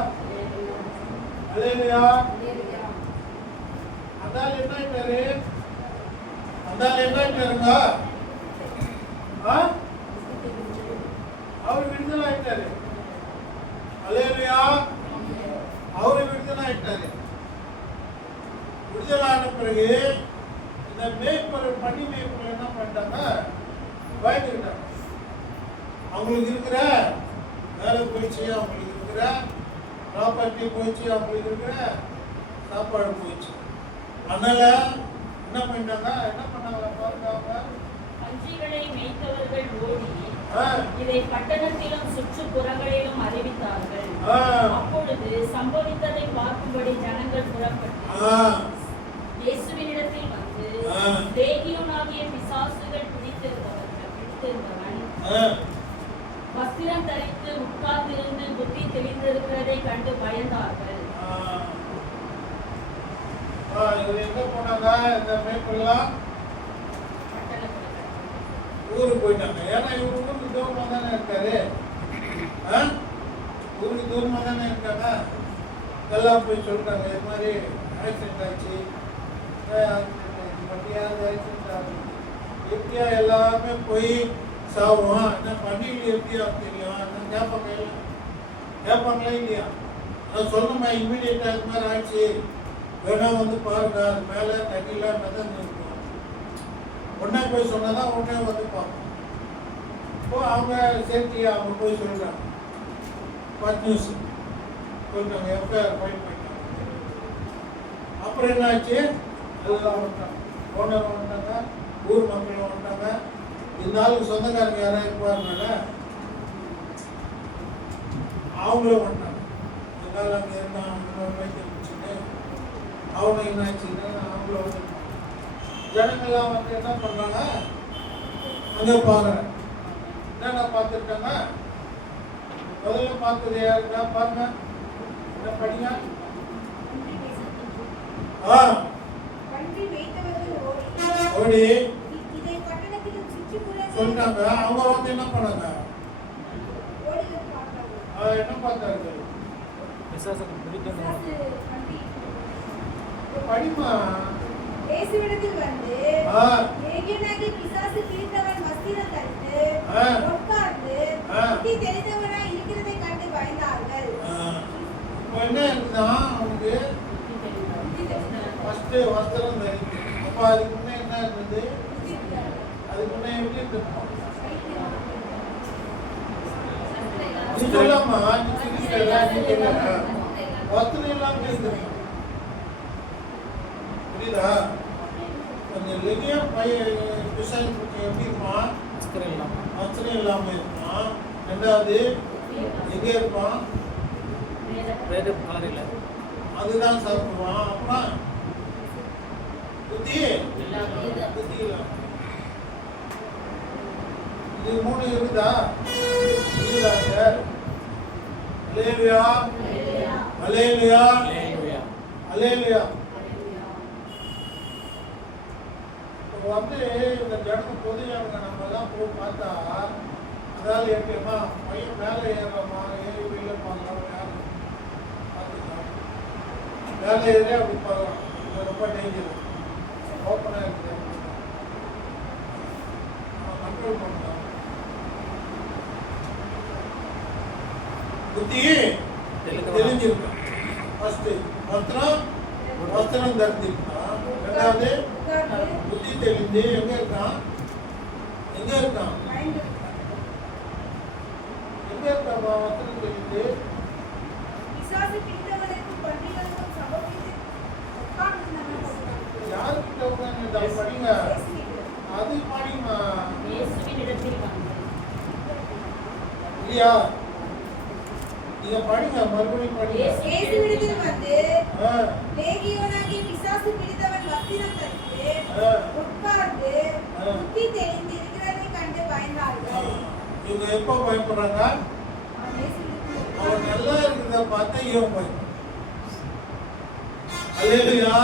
அல்லேலூயா. அந்தால் என்ன ஆயிட்டாரு? அந்தால் என்ன ஆயிட்டாருங்க? அவரு விடுதலை ஆயிட்டாரு. அல்லேலூயா. அவரு விடுதலை ஆயிட்டாரு. விடுதலை ஆன பிறகு இந்த மேய்ப்பர் பணி மேய்ப்பர் என்ன பண்ணிட்டாங்க? பயந்துக்கிட்டாங்க. அவங்களுக்கு இருக்கிற வேலை போயிடுச்சு, அவங்களுக்கு இருக்கிற ப்ராப்பர்ட்டி போயிடுச்சு, அவங்களுக்கு இருக்கிற சாப்பாடு போயிடுச்சு. அதனால என்ன பண்ணிட்டாங்க? என்ன பண்ணாங்க பாருங்க, அவங்க பன்றிகளை மேய்த்தவர்கள் ஓடி இதை பட்டணத்திலும் சுற்றுப்புறங்களிலும் அறிவித்தார்கள். அப்பொழுது சம்பவித்ததை பார்க்கும்படி ஜனங்கள் புறப்பட்டு இயேசுவினிடத்தில் வந்து, லேகியோனாகிய பிசாசுகள் பிடித்திருந்தவன் வஸ்திரம் தரித்து உட்கார்ந்திருந்து புத்தி தெளிந்திருக்கிறதை கண்டு பயந்தார்கள். எங்க போனாங்க? இந்த மேய்ப்பெல்லாம் ஊருக்கு போயிட்டாங்க. ஏன்னா இவரு ஊருக்கு தூரமா தானே இருக்காரு, ஊருக்கு தூரமா தானே இருக்காங்க. எல்லாம் போய் சொல்லிட்டாங்க, இது மாதிரி ஆக்சிடென்ட் ஆச்சு, வண்டியாவது ஆக்சிடென்ட் ஆகுது, எப்படியா எல்லாமே போய் சாவோம், என்ன பண்டிகையில் எப்படியா தெரியும், என்ன கேட்பாங்களா இல்லையா? நான் சொல்லணுமா இம்மிடியேட்டாக இது மாதிரி ஆச்சு, வேணா வந்து பாருங்க, அது மேலே தண்ணியில் மிதந்து இருக்கும். உடனே போய் சொன்னதான் உடனே வந்து பார்ப்போம். இப்போ அவங்க சேஃப்டியை அவங்க போய் சொல்கிறாங்க, 10 நியூஸ் சொல்லிட்டாங்க, எஃப்ஐஆர் ஃபைல் பண்ணிட்டாங்க. அப்புறம் என்ன ஆச்சு? எல்லாம் வந்துட்டாங்க, ஓனர் வந்துட்டாங்க, ஊர் மக்கள் வந்துட்டாங்க. இந்த ஆளுக்கு சொந்தக்காரங்க யாராவது இருப்பாருனால அவங்களும் வந்துட்டாங்க. இதனால் அங்கே இருந்தால் வைத்தியம் முடிச்சுட்டு அவங்க என்ன ஆச்சுன்னா அவங்களும் வந்து ஜனங்கள்லாம் வந்து என்ன பண்ணுறாங்க, அங்கே பார்க்குறேன் என்னென்ன பார்த்துருக்காங்க, முதல்ல பார்த்தது யாருன்னா பாருங்க, என்ன படிங்க. பன்றி மேய்த்தவர்கள் ஓடி இதை பட்டணத்தின் சுற்றுப்புறம் சொல்லிட்டாங்க. அவங்க வந்து என்ன பண்ணாங்க? ஓடுகிறது பார்த்தார்கள். என்ன பார்த்தார்கள்? பிசாசுக்கு பிடிக்கும் பிசாசு பன்றி படிமா. இயேசுவிடத்தில் வந்து ஆ. லேகியோனாகிய பிசாசு பிடித்தவன் வஸ்திரம் தரித்து ஆ. உட்கார்ந்து ஆ. புத்தி தெரிந்தவனாய் இருக்கிறதை கண்டு பயந்தார்கள். இப்போ என்ன இருக்குன்னா அவனுக்கு ஃபர்ஸ்ட் வஸ்திரம் தெரியுது. அப்போ அதுக்கு முன்னே என்ன இருந்தது? அதுக்கு முன்னே எப்படி இருந்திருக்கும்? நீ சொல்லாமா, நீ சிரிக்கிறதா? நீ சொல்லுங்க. வஸ்திரம் இல்லாம இருந்திருக்கும். புரியுதா? அந்த லெகியா பிசாசு எப்படி இருப்பான்? வஸ்திரம் இல்லாமல் வஸ்திரம் இல்லாம இருப்பான். ரெண்டாவது எங்க இருப்பான்? வேறு கலர் இல்லை. அதுதான் சாப்பிடுவான். அப்புறம் புத்தி புத்தி இல்லாம. இது மூணு இருக்குதா? இருக்குதா சார்? அல்லேலூயா அல்லேலூயா அல்லேலூயா. அல்லேலூயா. இப்போ வந்து இந்த ஜனங்க பொது ஜனங்க நம்ம எல்லாம் போய் பார்த்தா, அதாவது எப்படிமா பையன் மேலே ஏறலாமா, ஏறி வெளியில பார்க்கலாம், யாரு பார்த்துக்கலாம், மேலே ஏறி அப்படி பார்க்கலாம். இது ரொம்ப டேஞ்சர். ஓப்பனாக இருக்குது, கண்ட்ரோல் பண்ணலாம். புத்தி தெரிஞ்சிருக்கான். ஃபர்ஸ்ட் வஸ்திரம் தரித்திருக்கான். ரெண்டாவது உட்கார்ந்து புத்தி தெரிஞ்சு எங்க இருக்கான்? எங்க இருக்கான்? பயந்திருந்தார். எங்க இருக்கான்? வஸ்திரம் தெரிஞ்சு பிசாசு பிடித்தவனுக்கும் பன்றிகளுக்கும் சம்பவித்து உட்கார்ந்திருந்தவன் யாருக்கிட்ட உட்கார்ந்து படிங்க. அது படிமா இயேசுவினிடத்தில் வந்து இல்லையா? நீங்க படிங்க, மறுபடியும் படிங்க. இயேசுவிடத்தில் வந்து ஆ, லேகியோனாகிய பிசாசு பிடித்தவன் வஸ்திரம் தரித்து ஆ, உட்கார்ந்து ஆ. புத்தி தெரிந்து இருக்கிறதை கண்டு ஆ. பயந்தார்கள். இவங்க எப்போ பயப்படுறாங்க? அவன் இயேசுவிடத்தில் அவன் நல்லா இருக்கிறத பார்த்தா இவன் பயப்படுறான். அல்லேலூயா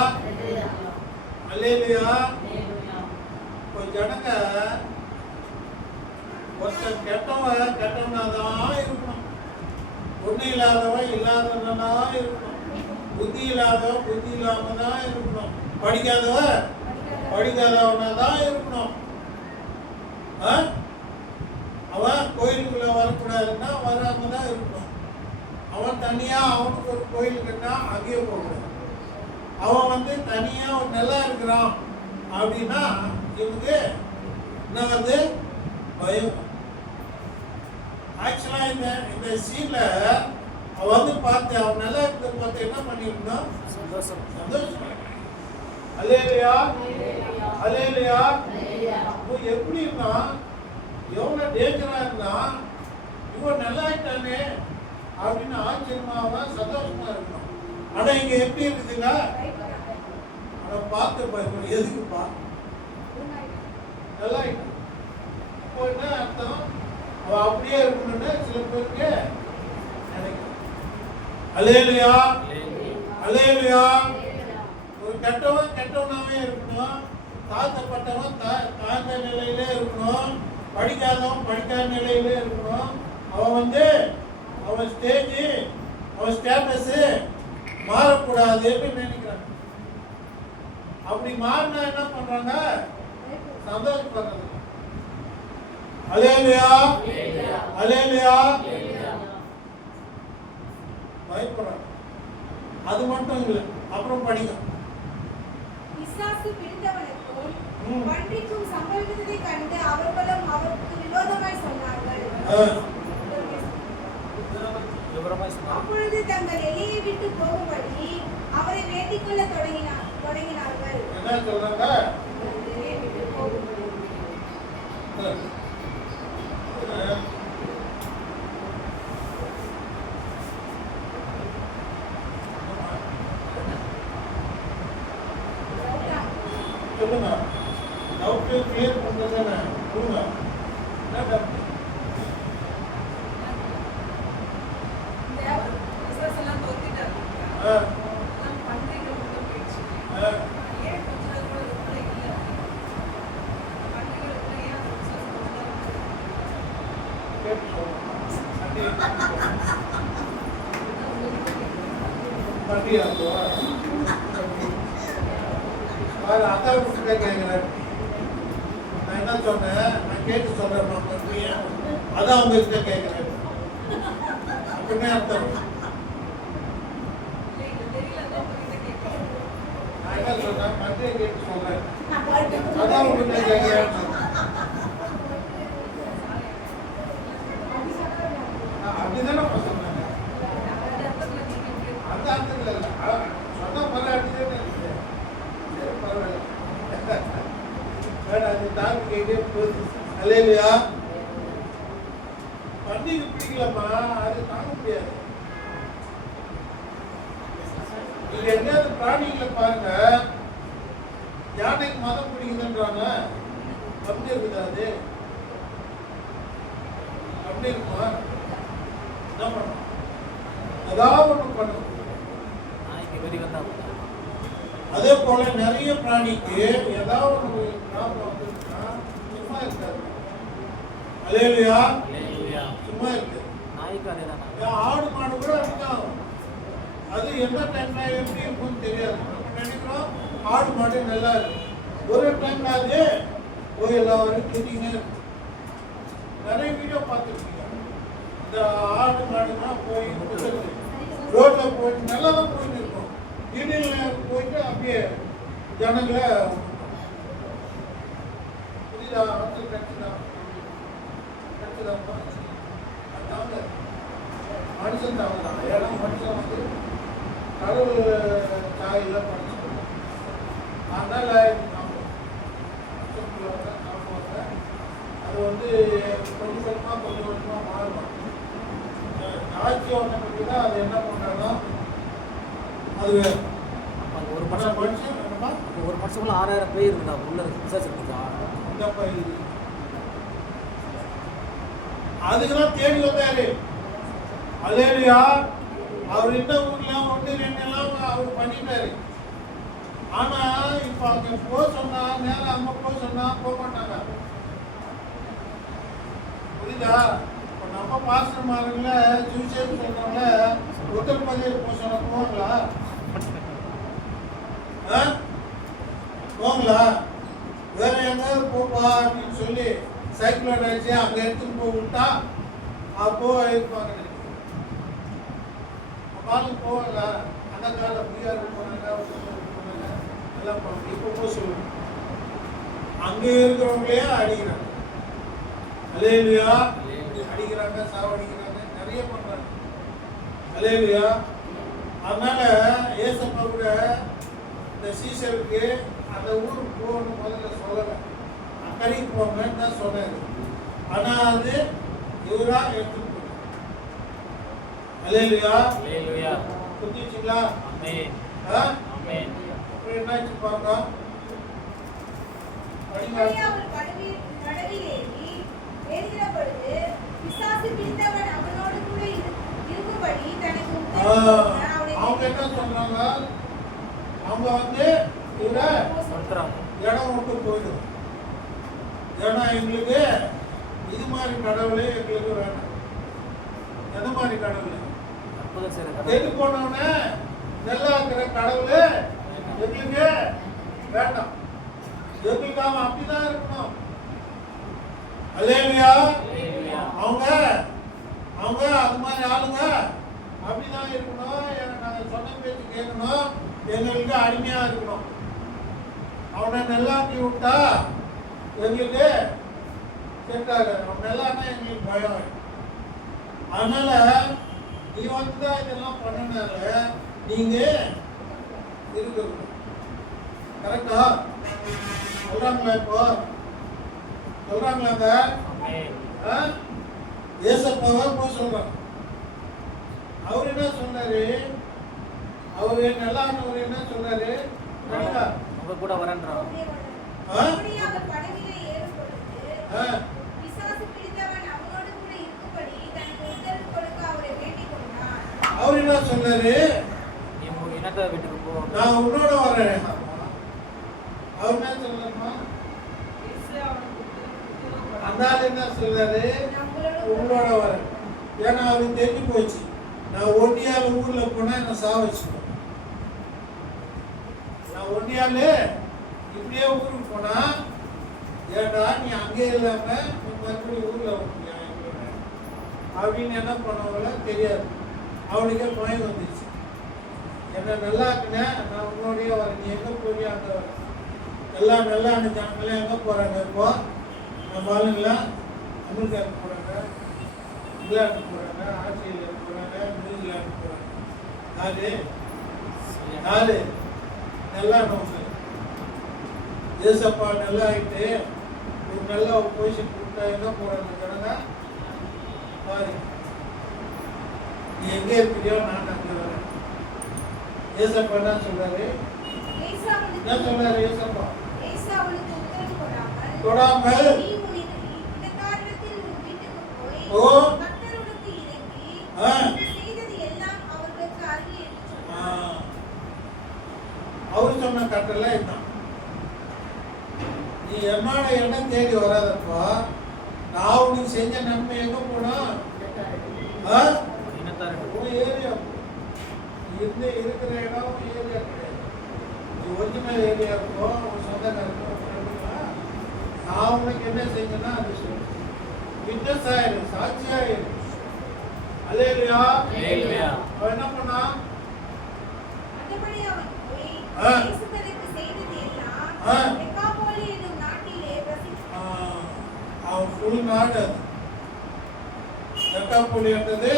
அல்லேலூயா. இப்போ ஜனங்க ஒருத்தன் கெட்டவனாதான் இருக்கணும், ஒண்ணு இல்லாதவன் இல்லாதவனா இருக்கணும், புத்தி இல்லாதவன் புத்தி இல்லாம தான் இருக்கணும், படிக்காதவனா தான் இருக்கணும். அவன் கோயிலுக்குள்ள வரக்கூடாதுன்னா வராம தான் இருக்கணும். அவன் தனியா அவனுக்கு ஒரு கோயில் கட்டா அங்கேயே போகக்கூடாது. அவன் வந்து தனியா ஒரு நல்லா இருக்கிறான் அப்படின்னா இவனுக்கு என்ன வந்து பயம். ஆக்சுவலா இந்த சீன்ல அவன் வந்து பார்த்து அவன் நல்லா இருக்கிறத பார்த்து என்ன பண்ணிருந்தான்? சந்தோஷம். சந்தோஷம். அல்லேலூயா அல்லேலூயா. இப்போ எப்படி இருந்தான்? எவ்வளவு டேஞ்சரா இருந்தான்? இவன் நல்லா ஆயிட்டானே அப்படின்னு ஆச்சரியமா அவன் சந்தோஷமா இருக்கணும். ஆனா இங்க எப்படி இருக்குதுங்க? ஆனா பார்த்து பயப்படும். எதுக்குப்பா? நல்லா ஆயிட்டான். இப்போ என்ன அர்த்தம்? அவன் அப்படியே இருக்கணும்னு சில பேருக்கு நினைக்கிறேன். அல்லேலூயா அல்லேலூயா. ஒரு கெட்டவனாவே இருக்கணும், தாழ்த்தப்பட்டவன் தாழ்ந்த நிலையிலே இருக்கணும், படிக்காதவன் படிக்காத நிலையிலே இருக்கணும். அவன் வந்து அவன் ஸ்டேஜ் அவன் ஸ்டேட்டஸ் மாறக்கூடாதுன்னு நினைக்கிறாங்க. அப்படி மாறினா என்ன பண்றாங்க? சந்தோஷப்படுறது. அல்லேலூயா அல்லேலூயா. பயப்படுறாங்க. அது மட்டும் இல்லை, அப்புறம் படிங்க. பிசாசு பிடித்தவனுக்கும் ம். பன்றிக்கும் சம்பவித்ததை கண்டு அவர்களும் அவருக்கு விரோதமாய் சொன்னார்கள். விவரமாய் சொன்னார். அப்பொழுது தங்கள் எல்லையை விட்டு போகும்படி அவரை வேண்டிக் கொள்ள தொடங்கினார்கள். என்ன சொல்றாங்க? எல்லையை விட்டு போகும்படி. சொல்லுங்க. டவுட் கிளியர் பண்றதுதானே? சொல்லுங்க. என்ன டவுட்? அப்படியா பாரு அதான் விட்டுட்டே கேட்குறேன். நான் என்ன சொன்னேன், நான் கேட்டு சொல்றேன். அதான் உங்ககிட்ட கேட்குறேன். அப்படின்னே அர்த்தம். நான் என்ன சொன்னேன், மத்திய கேட்டு சொல்றேன். அதான் உங்ககிட்ட கேட்குறேன். அப்படிதானே சொன்னாங்க. அந்த அர்த்தத்தில் இல்லை. சொன்ன பல அடிச்சுட்டே இருக்கேன். சரி பரவாயில்ல. வேணா அது தாக்கு கேட்டே போகுது. அல்லேலூயா. பன்னிக்கு பிடிக்கலம்மா, அது தாங்க முடியாது. நீங்க எங்கேயாவது பிராணிகளை பாருங்க, யானைக்கு மதம் பிடிக்குதுன்றாங்க. அப்படி இருக்குதா அது? அப்படி இருக்குமா? என்ன பண்ணும்? ஏதாவது ஒன்று பண்ணும். நாய்க்கு வெறி வந்தா அதே போல நிறைய பிராணிக்கு ஏதாவது ஒரு ப்ராப்ளம் வந்துச்சுன்னா சும்மா இருக்காது. அல்லேலூயா. அல்லேலூயா. சும்மா இருக்கு. நாய்க்கு அதே தான். ஆடு மாடு கூட அப்படிதான். அது எந்த டைம்ல எப்படி இருக்கும்னு தெரியாது. நம்ம நினைக்கிறோம் ஆடு மாடு நல்லா இருக்கு. ஒரு டைம்ல அது போய் எல்லாரும் கேட்டீங்க. நிறைய வீடியோ பார்த்துருக்கீங்க. இந்த ஆடு மாடுலாம் போய் ரோட்ல போயிட்டு நல்லா தான் போயிட்டு இருக்கோம். திடீர்னு போயிட்டு அப்படியே ஜனங்களை புரியுதா? வந்து கட்சிதான் தாங்க மனுஷன் தாங்கலாம். ஏன்னா மனுஷன் வந்து கடவுள் சாயில படிச்சு அதனால அது வந்து கொஞ்சம் கொஞ்சமா மாறும். ஆட்சி ஒன்றை பற்றி தான் அது என்ன பண்ணுறாங்கன்னா அது ஒரு மனுஷன் என்னப்பா ஒரு மனுஷனுக்குள்ள 6000 பேர் இருந்தா உள்ள பிசாசு இருக்குதா? இந்தப்பா இது அதுக்குதான் தேடி வந்தாரு. அல்லேலூயா. அவர் இந்த ஊர்ல 1 2 எல்லாம் அவர் பண்ணிட்டாரு. ஆனா இப்ப அங்க போக சொன்னா நேரம் அங்க போக சொன்னா போக மாட்டாங்க. புரியுதா? இப்போ நம்ம பாஸ்டர்மாருங்கள சுவிசேஷம் சொல்றவங்கள உத்தரப்பிரதேச போக சொன்னா போவாங்களா? போங்களா? வேற எங்காவது போப்பா அப்படின்னு சொல்லி சைக்கிள் அடிச்சு அங்க எடுத்துட்டு போய் விட்டா அப்போ இருப்பாங்க. பாலும் போவாங்க. அந்த காலம் பீகாருக்கு போனாங்க, எல்லாம் போனாங்க. இப்போ போக சொல்லுங்க. அங்க இருக்கிறவங்களே அடிக்கிறாங்க. அல்லேலூயா. அடிக்கிறாங்க, சாவடிக்கிறாங்க, நிறைய பண்றாங்க. அல்லேலூயா. அதனால ஏசப்பா கூட இந்த சீசருக்கு அந்த ஊருக்கு போகணும் முதல்ல சொல்லலை. அக்கறைக்கு போங்கன்னு தான் சொன்னாரு. ஆனா அது இவரா எடுத்துட்டு போனார். அல்லேலூயா. அல்லேலூயா. புரிஞ்சுச்சுங்களா? ஆமென். ஆமென். அப்புறம் என்னாச்சு பாருங்க. அப்படியே அவர் படவில் ஏறி ஏறுகிற பொழுது பிசாசு பிடித்தவன் அவனோடு கூட இருக்கும்படி தனக்கு அவங்க என்ன சொல்றாங்க? அவங்க வந்து இவரை இடம் விட்டு போயிடும். ஏன்னா எங்களுக்கு இது மாதிரி கடவுளே எங்களுக்கு வேணும். எந்த மாதிரி கடவுள்? எது போனவனே நல்லா இருக்கிற கடவுளே எங்களுக்கு வேண்டாம். எங்களுக்கு அவன் அப்படிதான் இருக்கணும். அல்லேலூயா. அவங்க அவங்க அது மாதிரி ஆளுங்க அப்படிதான் இருக்கணும். நாங்க சொன்ன பேச்சு கேட்கணும். எங்களுக்கு அடிமையா இருக்கணும். அவனை நல்லாக்கி விட்டா எங்களுக்கு கேட்டாங்க. அவன் நல்லானா எங்களுக்கு பயம். அதனால நீ வந்துதான் இதெல்லாம் பண்ணனால நீங்க இருக்கணும். கரெக்டா சொல்றாங்களா? இப்போ சொல்றாங்களாங்க. ஏசப்பாவை போய் சொல்றாங்க. அவர் என்ன சொன்னாரு? அவரு நல்லானவர் என்ன சொல்றாரு? உங்க கூட வரேன்றான். அப்படியே அவர் படவிலே ஏறும் பொழுது பிசாசு பிடித்தவன் அவனோடு கூட இருக்கும்படி தனக்கு உத்தரவு கொடுக்க அவரை வேண்டிக் கொண்டான். அவர் என்ன சொன்னாரு? நீ உங்க இனத்தை வீட்டுக்கு போ, நான் உன்னோட வரேன். அவர் என்ன சொல்றாருமா? அந்த ஆள் என்ன சொல்றாரு? உங்களோட வரேன். ஏன்னா அவருக்கு தெரிஞ்சு போச்சு, நான் ஒட்டியால ஊர்ல போனா என்ன சாவச்சுக்கோ. ஒன்றியாலே இப்படியே ஊருக்கு போனா ஏடா நீ அங்கே இல்லாம நீ மறுபடியும் ஊர்ல வந்துட்டியா அப்படின்னு என்ன பண்ணவங்கள தெரியாது. அவனுக்கே பயம் வந்துச்சு. என்ன நல்லா இருக்குனே, நான் உன்னோடய வரேன், நீ எங்க போறியா அங்க வர. எல்லாம் நல்லா ஜனங்களே எங்க போறாங்க இப்போ? நம்ம ஆளுங்களாம் அமெரிக்காவுக்கு போறாங்க, இங்கிலாந்துக்கு போறாங்க, ஆஸ்திரேலியாவுக்கு போறாங்க, நியூசிலாந்துக்கு போறாங்க. யாரு நல்லா நோக்கு ஏசப்பா நல்லா ஆயிட்டு ஒரு நல்ல பொசிஷன் கொடுத்தா எங்க போறாங்க ஜனங்க பாரு. நீ எங்க இருக்கிறியோ நான் அங்க வரேன். ஏசப்பா என்ன சொல்றாரு? என்ன சொல்றாரு ஏசப்பா? தொடாமல் ஓ அவர் சொன்ன கட்டளை இதுதான். நீ என்னோட எண்ணம் தேடி வராதப்பா, நான் உனக்கு செஞ்ச நன்மை எங்க போனா ஏரியா இருந்து இருக்கிற இடம் ஏரியா கிடையாது. நீ ஒரிஜினல் ஏரியா இருக்கும், உன் சொந்தக்காரங்க நான் உனக்கு என்ன செஞ்சேன்னா அது சொல்லு. விட்னஸ் ஆயிரு, சாட்சி ஆயிரு. அல்லேலூயா. அவன் என்ன பண்ணா? அவன் ஃபுல் நாடு அது. டெக்காபோலி என்றது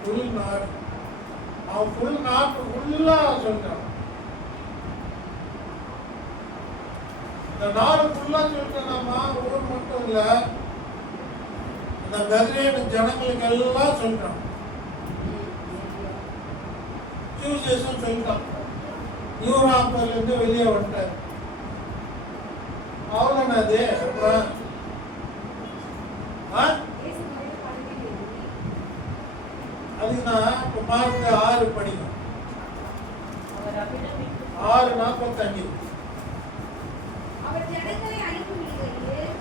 ஃபுல் நாடு. அவன் ஃபுல் நாட்டு ஃபுல்லா சொல்றான். இந்த நாடு ஃபுல்லா சொல்றாமா, ஊர் மட்டும் இல்ல, இந்த கதிரேடு ஜனங்களுக்கு எல்லாம் சொல்றான். சுவிசேஷம் சொல்றான். யூரோப்ல இருந்து வெளியே வந்துட்டார். அவ்வளோனது அப்புறம் அதுக்குதான் இப்போ மார்க் 6 படிக்கும். 6:45. அவர் ஜனங்களை அனுப்பி விடுகையில்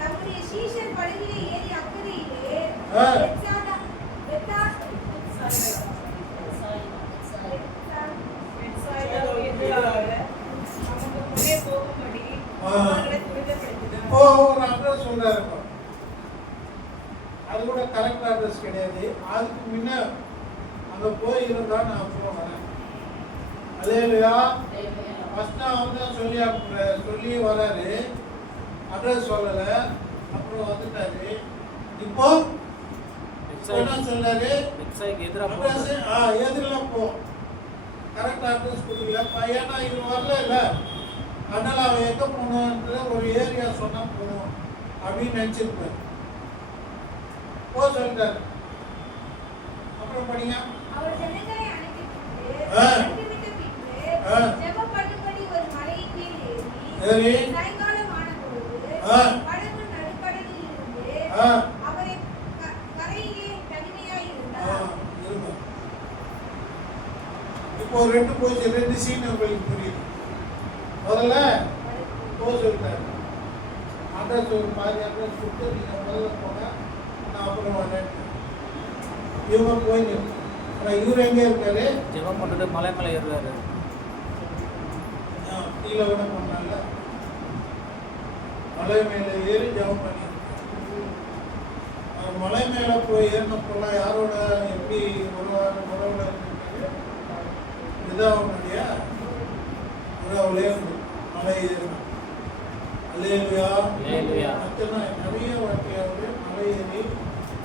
தம்முடைய சீஷர் படகிலே ஏறி அக்கறையிலே ஒரு அட்ரஸ் சொல்றாரு. அது கூட கரெக்ட் அட்ரஸ் கிடையாது. அதுக்கு முன்ன அங்க போய் இருந்தா நான் அப்புறம் வரேன். அல்லேலூயா. ஃபர்ஸ்ட் வந்து சொல்லி வராரு, அட்ரஸ் சொல்லல, அப்புறம் வந்துட்டாரு. இப்போ என்ன சொல்றாரு? எதிரில போ, கரெக்ட் அட்ரஸ் கொடுக்கல பையனா இது வரல இல்ல, அதனால அவன் எங்க போகணுன்ற ஒரு ஏரியா சொன்னா போகணும் அப்படின்னு நினைச்சிருப்பாரு. போ சொல்றாரு. அப்புறம் படிங்க. அவர் ஜனங்களை அனுப்பிவிட்டு ஜெபம் பண்ணும்படி ஒரு மலையின் மேல் ஏறி சாயங்காலம் ஆன பொழுது படகு நடுக்கடலில் இருந்து அவரை கரையிலே தனிமையாய் இருந்தார். இப்போ ரெண்டு சீன் உங்களுக்கு புரியுது. முதல்ல சொல்லிட்டாரு, அட்ரஸ் ஒரு பாதி அட்ரஸ் கொடுத்து நீங்க முதல்ல போங்க, நான் அப்புறம் வரேன். இவங்க போய் இவரு எங்க இருக்காரு? ஜெபம் பண்றது மலை மேல ஏறுறாரு. கீழே விட பண்ணால மலை மேல ஏறி ஜெபம் பண்ணி மலை மேல போய் ஏறினப்பெல்லாம் யாரோட எப்படி உறவுல இருக்கு? இதுதான் அவனுடைய உறவுலே மலை ஏறணும். அல்லேலூயா. மற்றனா நிறைய வாட்டியாவது மலை ஏறி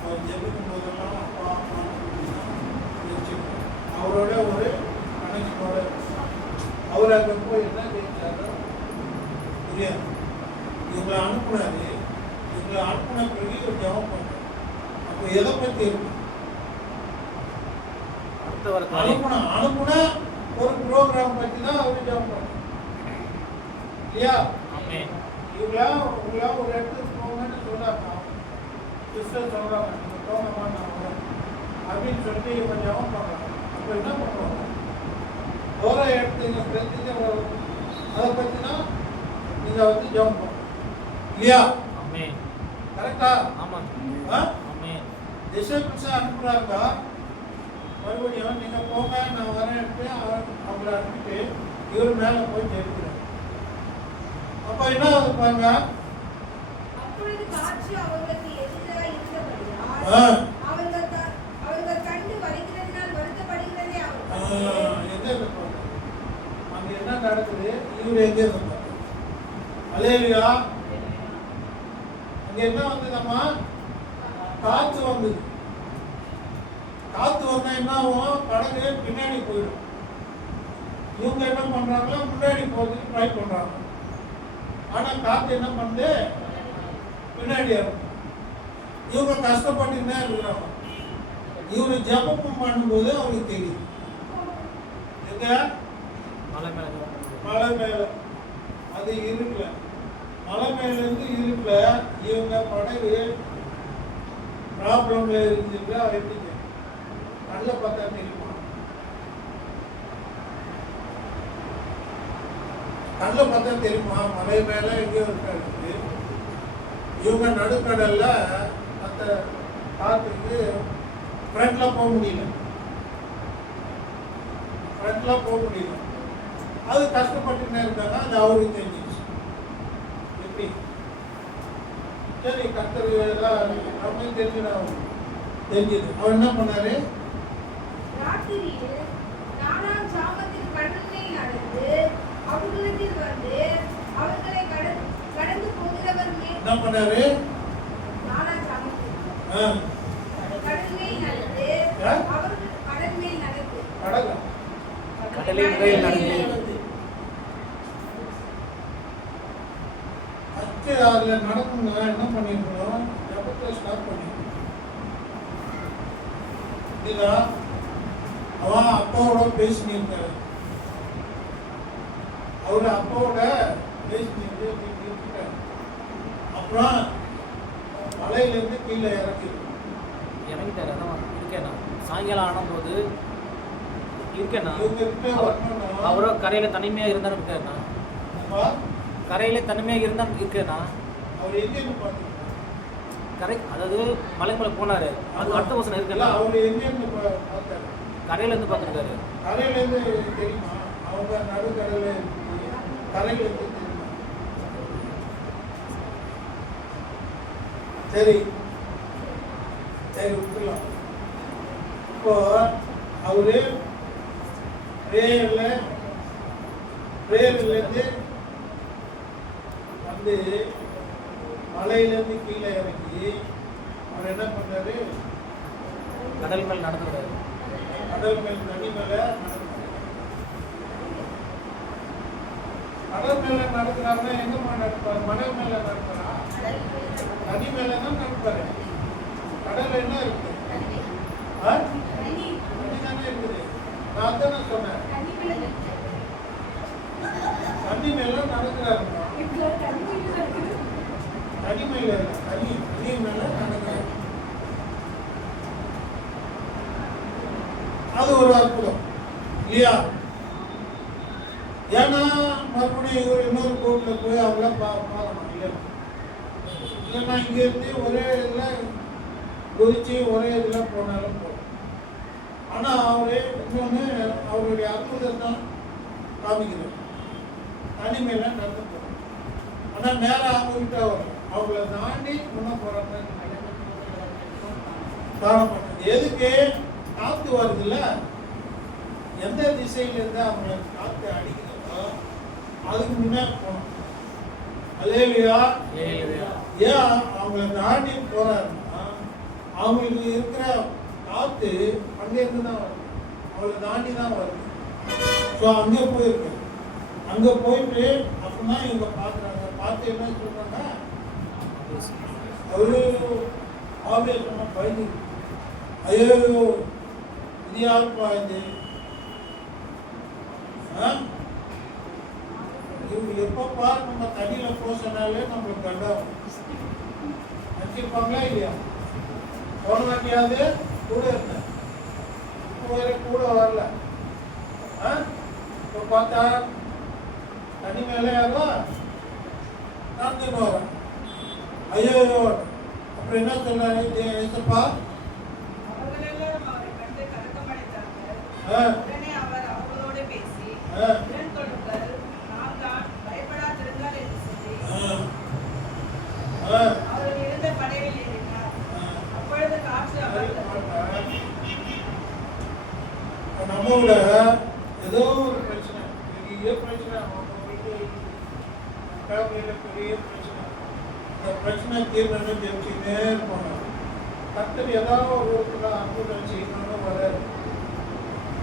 அவர் ஜெபிக்கும் போதெல்லாம் அப்பா அம்மா அவரோட ஒரு கனெக்ஷனோட அவர் அங்கே போய் என்ன கேட்டாரோ தெரியாது. இவங்களை அனுப்புனாரு. இவங்களை அனுப்புன பிறகு ஒரு ஜெபம் பண்ணார். அப்போ எதை பற்றி இருக்கு? அனுப்புன ஒரு ப்ரோக்ராம் பற்றி தான் அவர் ஜெபம் பண்ணார் இல்லையா? இவங்களா ஒரு இடத்துக்கு போங்கன்னு சொல்றாங்க. சிஸ்டர் சொல்றாங்க, நீங்க போங்கம்மா நான் வரேன் அப்படின்னு சொல்லிட்டு இவங்க ஜெபம் பண்றாங்க. அப்போ என்ன பண்ணுவாங்க? போகிற இடத்துக்கு அதை பற்றினா நீங்க வந்து ஜெபம் பண்ணணும் இல்லையா? கரெக்டா? திசை பிடிச்சா அனுப்புறாங்க. மறுபடியும் நீங்க போங்க நான் வரேன் அவங்களை அனுப்பிட்டு இவர் மேலே போய் ஜெயிக்கிறார். அப்போ என்ன ஆகுது பாருங்க, அப்பொழுது காற்று அவர்களுக்கு எதிராக இருந்தபடியால் ஆ, அவர்கள் கண்டு வருகிறதினால் வருத்தப்படுகிறதே அவர்கள். எங்க இருப்பாங்க அங்க என்ன நடக்குது, இவர் எங்க இருப்பாங்க. அல்லேலூயா. அங்க என்ன வந்ததம்மா, காத்து வந்தது. காத்து வந்தா என்ன ஆகும், படகு பின்னாடி போயிடும். இவங்க என்ன பண்றாங்களா, முன்னாடி போறதுக்கு ட்ரை பண்றாங்க. ஆனா காத்து என்ன பண்ணுது, பின்னாடி இறங்கும். இவங்க கஷ்டப்பட்டுன்னே இருக்கிறாங்க. இவரு ஜபம் பண்ணும்போது அவங்களுக்கு தெரியுது எங்க மலை மேலே மலை மேல, அது இருக்குல்ல, மலை மேல இருந்து இருக்குல்ல, இவங்க படகு ப்ராப்ளம்ல இருந்துட்டு எப்படிங்க நல்ல பார்த்தா தெரியுமா, நல்ல பார்த்தா தெரியுமா, மலை மேல எங்கேயோ இருக்காது. இவங்க நடுக்கடல்ல அந்த காத்துக்கு ஃப்ரண்ட்ல போக முடியல, ஃப்ரண்ட்ல போக முடியல. அது கஷ்டப்பட்டுன்னே இருக்காங்க. அது அவருக்கு தெரிஞ்சிச்சு எப்படி. சரி கர்த்தர் அப்படின்னு தெரிஞ்சது. அவர் என்ன பண்ணாரு, ராத்திரியில் 4ஆம் ஜாமத்தில் கடலில் நடந்து அவர்களிடத்தில் வந்து அவர்களை கடந்து போகிறவர் மேல் என்ன பண்ணாரு, 4ஆம் ஜாமத்தில் ஆ, கடல் மேல் நடந்து ஆ? அவர்கள் கடல் மேல் நடந்து படகா கடலின் மேல் நடந்து ஃபஸ்ட்டு அதில் நடக்குங்க. என்ன பண்ணிருக்கணும், ஜபத்தை ஸ்டார்ட் பண்ணிருக்கணும். இதுல அவன் அப்பாவோட பேசினிருக்காரு. அவரு அப்பாவோட பேசினிருக்கு. அப்புறம் மலையிலேருந்து கீழே இறங்கிட்டாரு. அதான் இருக்கேண்ணா, சாயங்காலம் ஆனும்போது இருக்கேண்ணா. இவங்க கிட்ட வரணும்னா அவரோ கரையில் தனிமையாக இருந்தாலும் இருக்காருண்ணா. அப்பா, கரையில் தனிமையாக இருந்தாலும் இருக்கேண்ணா. அவர் எங்கேருந்து பார்த்துருக்காரு, கரை அதாவது மலை மேலே போனார். அது அடுத்த வருஷம் இருக்குல்ல, அவர் எங்கேருந்து பார்த்தாரு, கரையிலேருந்து பார்த்துருக்காரு. கரையிலேருந்து தெரியுமா, அவங்க நடுக்கடல கரையிலேருந்து தெரியுமா. சரி சரி விட்டுலாம். இப்போ அவரு பிரேயர்லேருந்து வந்து மலையிலேருந்து கீழே இறங்கி அவர் என்ன பண்ணாரு, கடல் மேல் நடந்துருக்காரு. கடல் மேல் தனி மேல கடல் மேல நடக்கிறாருன்னா எங்கம்மா நடப்பாரு, மணல் மேல நடக்கிறா, தனி மேல தான் நடப்பாரு. கடல் என்ன இருக்கு, தண்ணி தானே இருக்குது. நான் தானே சொன்னேன், தண்ணி மேல நடக்கிறாருமா. தனி மேல இல்ல, தனி மேல நடக்கிறாரு. அது ஒரு அற்புதம் இல்லையா. ஏன்னா மறுபடியும் இவர் இன்னொரு கோவில போய் அவங்கள பார்க்கணும் இல்லைன்னா இங்க இருந்து ஒரே இதில் குதிச்சு ஒரே இதில் போனாலும் போகும். ஆனா அவரு இன்னொன்று அவருடைய அற்புதம் தான் காமிக்கிறார். தனிமையில நடந்து போகணும். ஆனா நேரம் அவங்ககிட்ட வரும், அவங்கள தாண்டி முன்ன போறாங்க. காணப்பட்டது எதுக்கு, காத்து வருதுல்ல, எந்த திசையில இருந்து அவங்களை காத்து அடிக்கிறதோ அதுக்கு முன்னாடி போகணும். அல்லேலூயா. ஏன் அவங்களை தாண்டி போறாருன்னா அவங்களுக்கு இருக்கிற காத்து அங்கேருந்து தான் வருது, அவங்களை தாண்டி தான் வருது. ஸோ அங்கே போயிருக்கு. அங்கே போயிட்டு அப்படின்னா இவங்க பார்க்குறாங்க. பார்த்து என்ன சொல்றாங்க, அவரு ஆவேசமா பயந்து, ஐயோ இது யாருப்பா இது, இவங்க எப்போ பாரு நம்ம தண்ணியில் போக சொன்னாலே நம்மளுக்கு கண்டாகும். நினச்சிருப்பாங்களா இல்லையா, போன வாட்டியாவது கூட இருந்தேன், இப்போ வேற கூட வரல. இப்போ பார்த்தா தண்ணி மேலே யாரும் நடந்துன்னு வரேன். ஐயோ அப்புறம் என்ன சொல்றாரு ஏசப்பா, அவர்கள் எல்லாரும் அவரை கண்டு கலக்கமடைந்தார்கள். ஆ, உடனே அவர் அவர்களோடு பேசி ஆ, உடன் கொடுக்க ஃபேமிலியில் பெரிய பிரச்சனை. இந்த பிரச்சனை தீர்வுன்னு ஜெபிச்சுக்கிட்டே இருப்பாங்க. கர்த்தர் ஏதாவது ஒரு விதத்தில் அற்புதம் செய்யணும்னு வராது.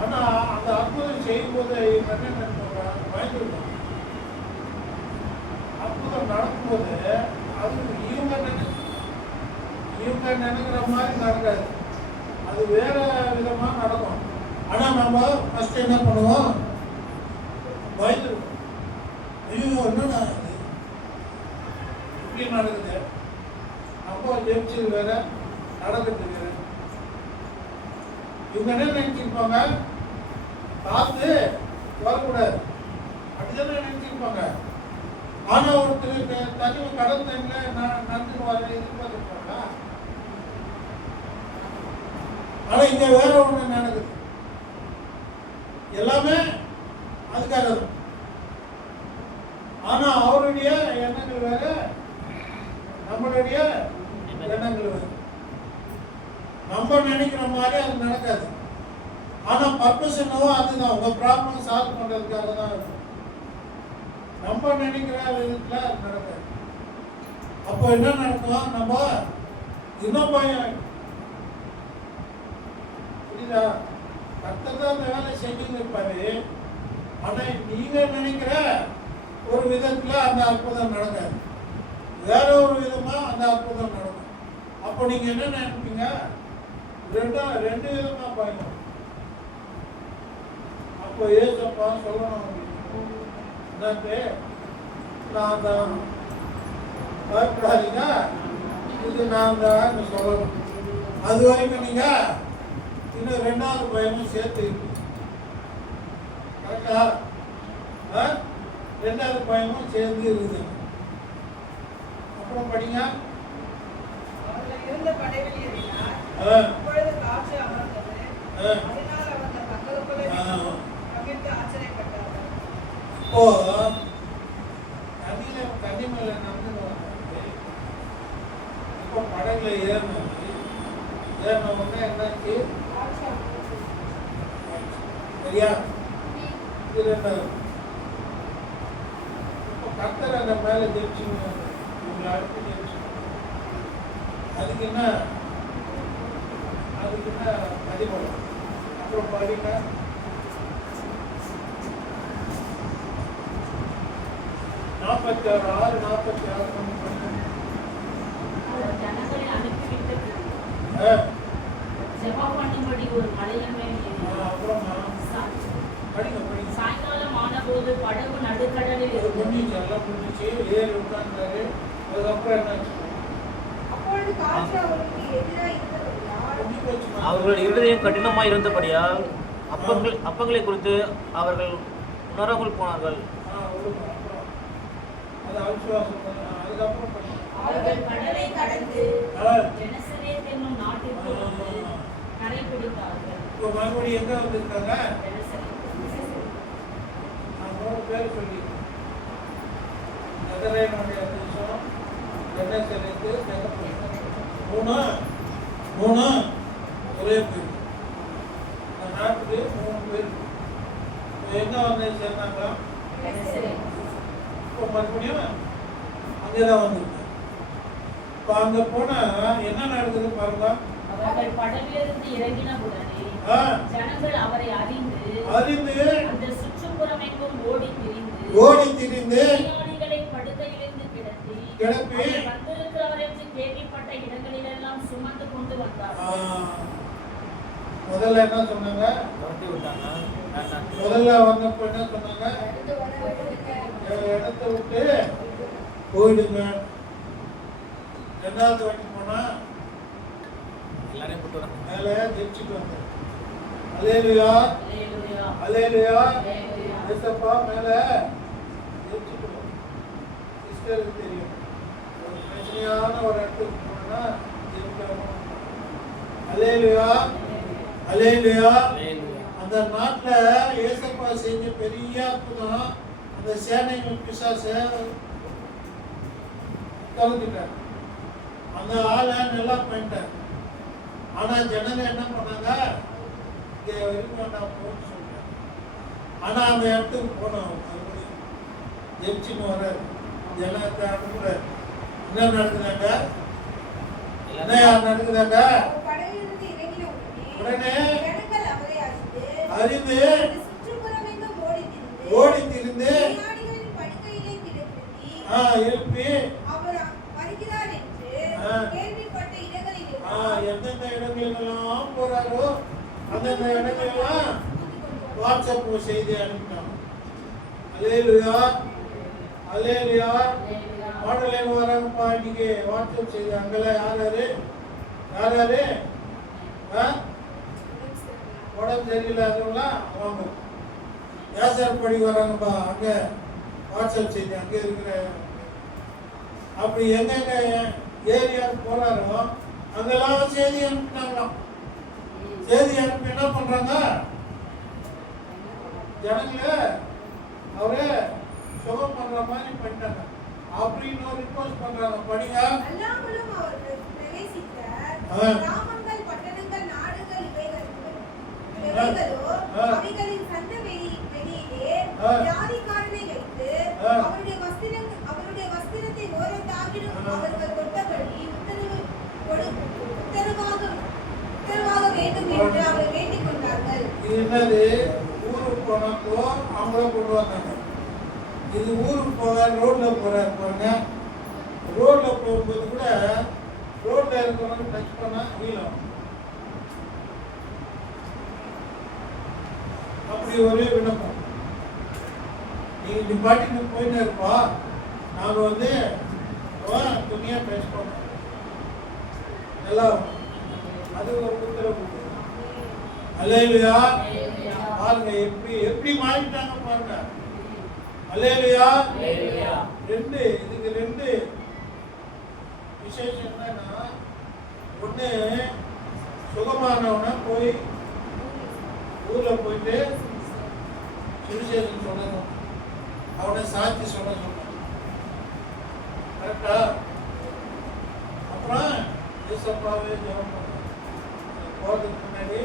ஆனால் அந்த அற்புதம் செய்யும்போது இவங்க என்ன நினைப்பாங்க, பயந்துருப்பாங்க. அற்புதம் நடக்கும்போது அது இவங்க நினைக்கிற மாதிரி நடக்காது, அது வேற விதமாக நடக்கும். ஆனால் நம்ம ஃபஸ்ட்டு என்ன பண்ணுவோம், பயந்துருவோம். ஐயோ என்னடா இது இப்படி நடக்குது, அப்போ ஜெயிச்சது வேற நடக்குது வேற. இவங்க என்ன நினைச்சிருப்பாங்க, காத்து வரக்கூடாது அப்படிதானே நினைச்சிருப்பாங்க. ஆனா ஒருத்தர் தனி கடல் தண்ணில நடந்து வர எதிர்பார்த்துருப்பாங்க. ஆனா இங்க வேற ஒண்ணு நடக்குது, எல்லாமே அதுக்காக தான். ஆனா அவருடைய எண்ணங்கள் வேற, நம்மளுடைய எண்ணங்கள் வேற. நம்ம நினைக்கிற மாதிரி அது நடக்காது. ஆனா பர்பஸ் என்னவோ அதுதான், உங்க ப்ராப்ளம் சால்வ் பண்றதுக்காக தான் இருக்கும். நம்ம நினைக்கிற விதத்துல அது நடக்காது. அப்போ என்ன நடக்கும், நம்ம இன்னும் பயம். புரியுதா? கர்த்தர் தான் அந்த வேலை செஞ்சுன்னு இருப்பாரு. ஆனா நீங்க நினைக்கிற ஒரு விதத்துல அந்த அற்புதம் நடக்காது, வேற ஒரு விதமா அந்த அற்புதம் நடக்கும். அப்போ நீங்க என்ன நினைப்பீங்க, ரெண்டு விதமா பயணம். அப்போ ஏசப்பா சொல்லணும், என்னட்டு நான் தான் பயப்படாதீங்க, இது நான் தான் சொல்லணும். அது வரைக்கும் நீங்க இன்னும் ரெண்டாவது பயமும் சேர்த்து கரெக்டா, ரெண்டாவது பயமும் சேர்ந்து இருக்குது. அப்புறம் படிங்க. அவர்கள் இருந்த படைகளில் ஏறினார். அப்பொழுது காற்று அமர்ந்தது. அதனால் அவர்கள் தங்களுக்குள்ளே கவிழ்ந்து ஆச்சரியப்பட்டார்கள். இப்போ தண்ணி மேல நடந்து வந்தாரு. இப்போ படகுல ஏறின உடனே என்னாச்சு, சரியா? இது ரெண்டாவது. இப்போ கர்த்தர் அந்த மேல ஜெயிச்சுங்க, உங்களை அடுத்து ஜெயிச்சு. அதுக்கு என்ன அதிபலம். அப்புறம் படிங்க. ஜனங்களை அனுப்பிவிட்டு ஜெபம் பண்ணும்படி ஒரு மலையின் மேல் ஏறினார். சாயங்காலம் ஆனபோது படகு நடுக்கடலில் அப்பொழுது காற்று அவருக்கு எதிராக இருந்தபடியால் அவர்களுடைய இருதயம் கடினமாய் இருந்தபடியால் அப்பங்களை குறித்து அவர்கள் உணராமல் போனார்கள். அவர்கள் கடலை கடந்து ஜெனசரேத் என்னும் நாட்டிற்கு வந்து கரைபிடித்தார்கள். மறுபடியும் எங்க வந்திருக்காங்க, பேர் சொல்லி நகரேனுடைய தேசம் ஜெனசரேத்து, மூணு ஒரே பேர். அந்த நாட்டுக்கு 3 பேர். எங்க வந்து சேர்ந்தாங்க, இப்போ மறுபடியும் அங்கேதான் வந்திருக்கு. இப்போ அங்க போனா என்ன நடக்குது பாருங்க. அவர்கள் படகிலிருந்து இறங்கினவுடனே ஜனங்கள் அவரை அறிந்து அந்த சுற்றுப்புறமெங்கும் ஓடி திரிந்து நோயாளிகளை படுக்கையிலிருந்து கிடப்பி வந்திருக்கிறவர் என்று கேள்விப்பட்ட இடங்களிலெல்லாம் சுமந்து கொண்டு வந்தார்கள். முதல்ல என்ன சொன்னாங்க, முதல்ல வந்தப்ப என்ன சொன்னாங்க, இடத்தை விட்டு போயிடுங்க. ரெண்டாவது வாட்டி போனா எல்லாரையும் போட்டு வராங்க. மேலே ஜெயிச்சுட்டு வந்தார். அல்லேலூயா, அல்லேலூயா. ஏசப்பா மேலே ஜெயிச்சுட்டு வந்தார். சிஸ்டருக்கு தெரியும், ஒரு பிரச்சனையான ஒரு இடத்துக்கு போனா ஜெயிக்கணும். அல்லேலூயா, அல்லேலூயா. அந்த நாட்டுல ஏசப்பா செஞ்ச பெரிய அற்புதம், அந்த சேனைகள் பிசாசை கலந்துட்டார். அந்த ஆளை நல்லா பண்ணிட்டார். ஆனா ஜனங்க என்ன பண்ணாங்க, இங்க வரைக்கும் வேண்டாம் போன்னு சொல்லிட்டாங்க. ஆனா அந்த இடத்துக்கு போனோம், மறுபடியும் ஜெயிச்சுன்னு வர்றாரு. ஜனத்தை அனுப்புறாரு. என்ன நடக்குதாங்க? என்ன நடக்குதாங்க? அவர் படகிலிருந்து இறங்கின உடனே ஜனங்கள் அவரை அறிந்து சுற்றுப்புறமெங்கும் ஓடி திரிந்து ஞானிகளின் படுக்கையிலே கிடத்தி எழுப்பி அவர் வருகிறார் என்று கேள்விப்பட்ட இடங்களில் எந்தெந்த இடங்களுக்கெல்லாம் போறாரோ அந்தந்த இடங்களெல்லாம் வாட்ஸ்அப் செய்தி அனுப்பினாங்க. அல்லேலூயா, அல்லேலூயா. மாடலேன்னு வராங்கப்பா இன்னைக்கு வாட்ஸ்அப் செய்தி. அங்கெல்லாம் யாராரு உடம்பு சரியில்லாதவங்களாம் வாங்க. வியாசாரம் படி வராங்கப்பா அங்க வாட்ஸ்அப் செய்தி அங்க இருக்கிற. அப்படி எங்கெங்க ஏரியாவுக்கு போறாரோ அங்கெல்லாம் செய்தி அனுப்பினாங்களாம். செய்தி அனுப்பி என்ன பண்றாங்க? ஜனங்களை அவரை சுகம் பண்ற மாதிரி பண்ணிட்டாங்க அப்படின்னு ஒரு ரிக்வெஸ்ட் பண்றாங்க. படிங்க. அல்லாமலும் அவர் பிரவேசித்த கிராமங்கள், பட்டணங்கள், நாடுகள் இவைகளோ அவைகளின் சந்த வெளியிலே ஜாதிக்காரனை வைத்து அவருடைய வஸ்திரத்தை ஓரத்தாகிலும் அவர்கள் தொட்டபடி உத்தரவாக வேண்டும் என்று அவர் வேண்டிக் கொண்டார்கள். என்னது? ஊருக்கு போனப்போ அவங்கள கொண்டு வந்தாங்க. இது ஊருக்கு போக ரோட்ல போறாரு பாருங்க. ரோட்ல போகும்போது கூட ரோட்ல இருக்கிறவங்க டச் பண்ணா ஈழம். அப்படி ஒரே விண்ணப்பம். நீங்க இந்த பாட்டிக்கு போயின்னு இருப்பா, நாங்க வந்து துணியா பேசுவோம் எல்லாம். அது ஒரு உத்தரவு. அல்லேலூயா. பாருங்க எப்படி மாறிட்டாங்க பாருங்க. அல்லேலூயா. இதுக்கு ரெண்டு விசேஷம் என்னன்னா, ஒண்ணு சுகமானவன போய் ஊர்ல போயிட்டு சுவிசேஷம் சொல்லணும், அவனை சாட்சி சொல்ல சொன்னான். கரெக்டா? அப்புறம் ஏசப்பாவே ஜெபம் பண்ண போறதுக்கு முன்னாடி,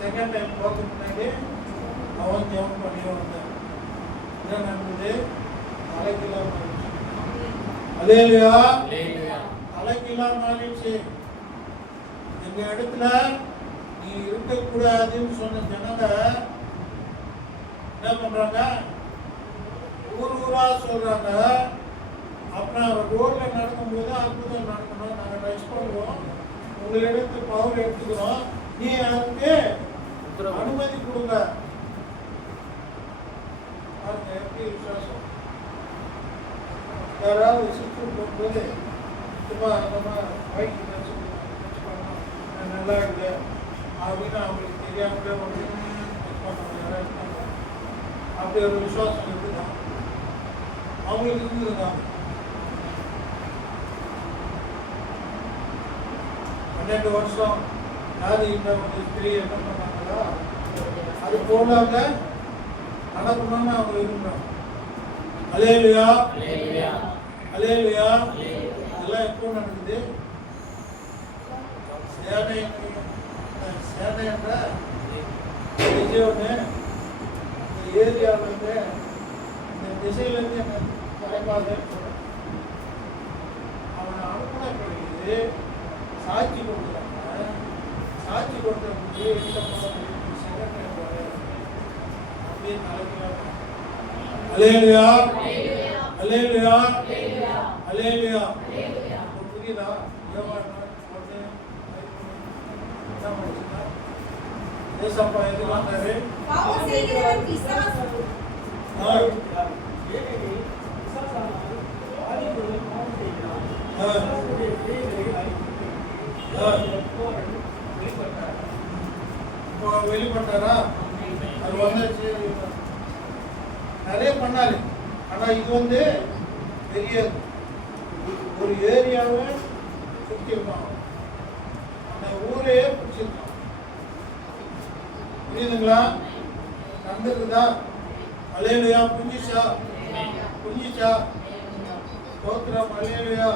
செகண்ட் டைம் போறதுக்கு முன்னாடி அவன் ஜெபம் பண்ணி வந்தான். என்ன நடந்தது? தலைக்கெல்லாம் மாறிடுச்சு. அல்லேலூயா. தலைக்கெல்லாம் மாறிடுச்சு. எங்க இடத்துல நீ இருக்கக்கூடாதுன்னு சொன்ன ஜனங்க என்ன பண்றாங்க? ஊரா சொல்றாங்க. அப்புறம் ரோட்ல நடக்கும்போது அற்புதம் நடக்கணும், நாங்க டச் பண்ணுவோம், உங்களிடத்து பவர் எடுத்துக்கிறோம், நீ அதுக்கு அனுமதி கொடுங்க. எப்படி விசுவாசம்? யாராவது சுற்று போகும்போது சும்மா நம்ம பைக் டச் பண்ணணும், நல்லா இருக்கு அப்படின்னு அவங்களுக்கு தெரியாமலே வந்து டச் பண்ண அப்படி ஒரு விசுவாசம் இருக்குதான் அவங்களுக்கு இருந்ததுதான். 12 வருஷம் யாரு இந்த ஒரு ஸ்திரீ என்ன பண்ணாங்களா அது போடாம நடக்கணும்னு அவங்க விரும்புறாங்க. அல்லேலூயா. அல்லேலூயா. இதெல்லாம் எப்போ நடக்குது? சேனை என்ற ஒன்று இந்த ஏரியாவிலேருந்து இந்த திசையிலேருந்து என்ன தலைப்பாக அவனை அனுப்பின பிறகு சாட்சி கொடுக்குறாங்க. சாட்சி கொடுத்தவங்களுக்கு அப்படியே தலைக்கலாம். அல்லேலூயா. அல்லேலூயா. அல்லேலூயா. புரியுதா? ஏசப்பா எது வந்தாரு? பாவம் செய்கிறவன் பிசாசு. வெளிப்பட்டாரா? அது வந்து நிறைய பண்ணாரு. ஆனா இது வந்து பெரிய ஒரு ஏரியாவை சுற்றிருப்பாங்க, அந்த ஊரே பிடிச்சிருக்கான். புரியுதுங்களா? நடந்திருக்குதா? அல்லேலூயா. புரிஞ்சிச்சா? ஸ்தோத்திரம். அல்லேலூயா.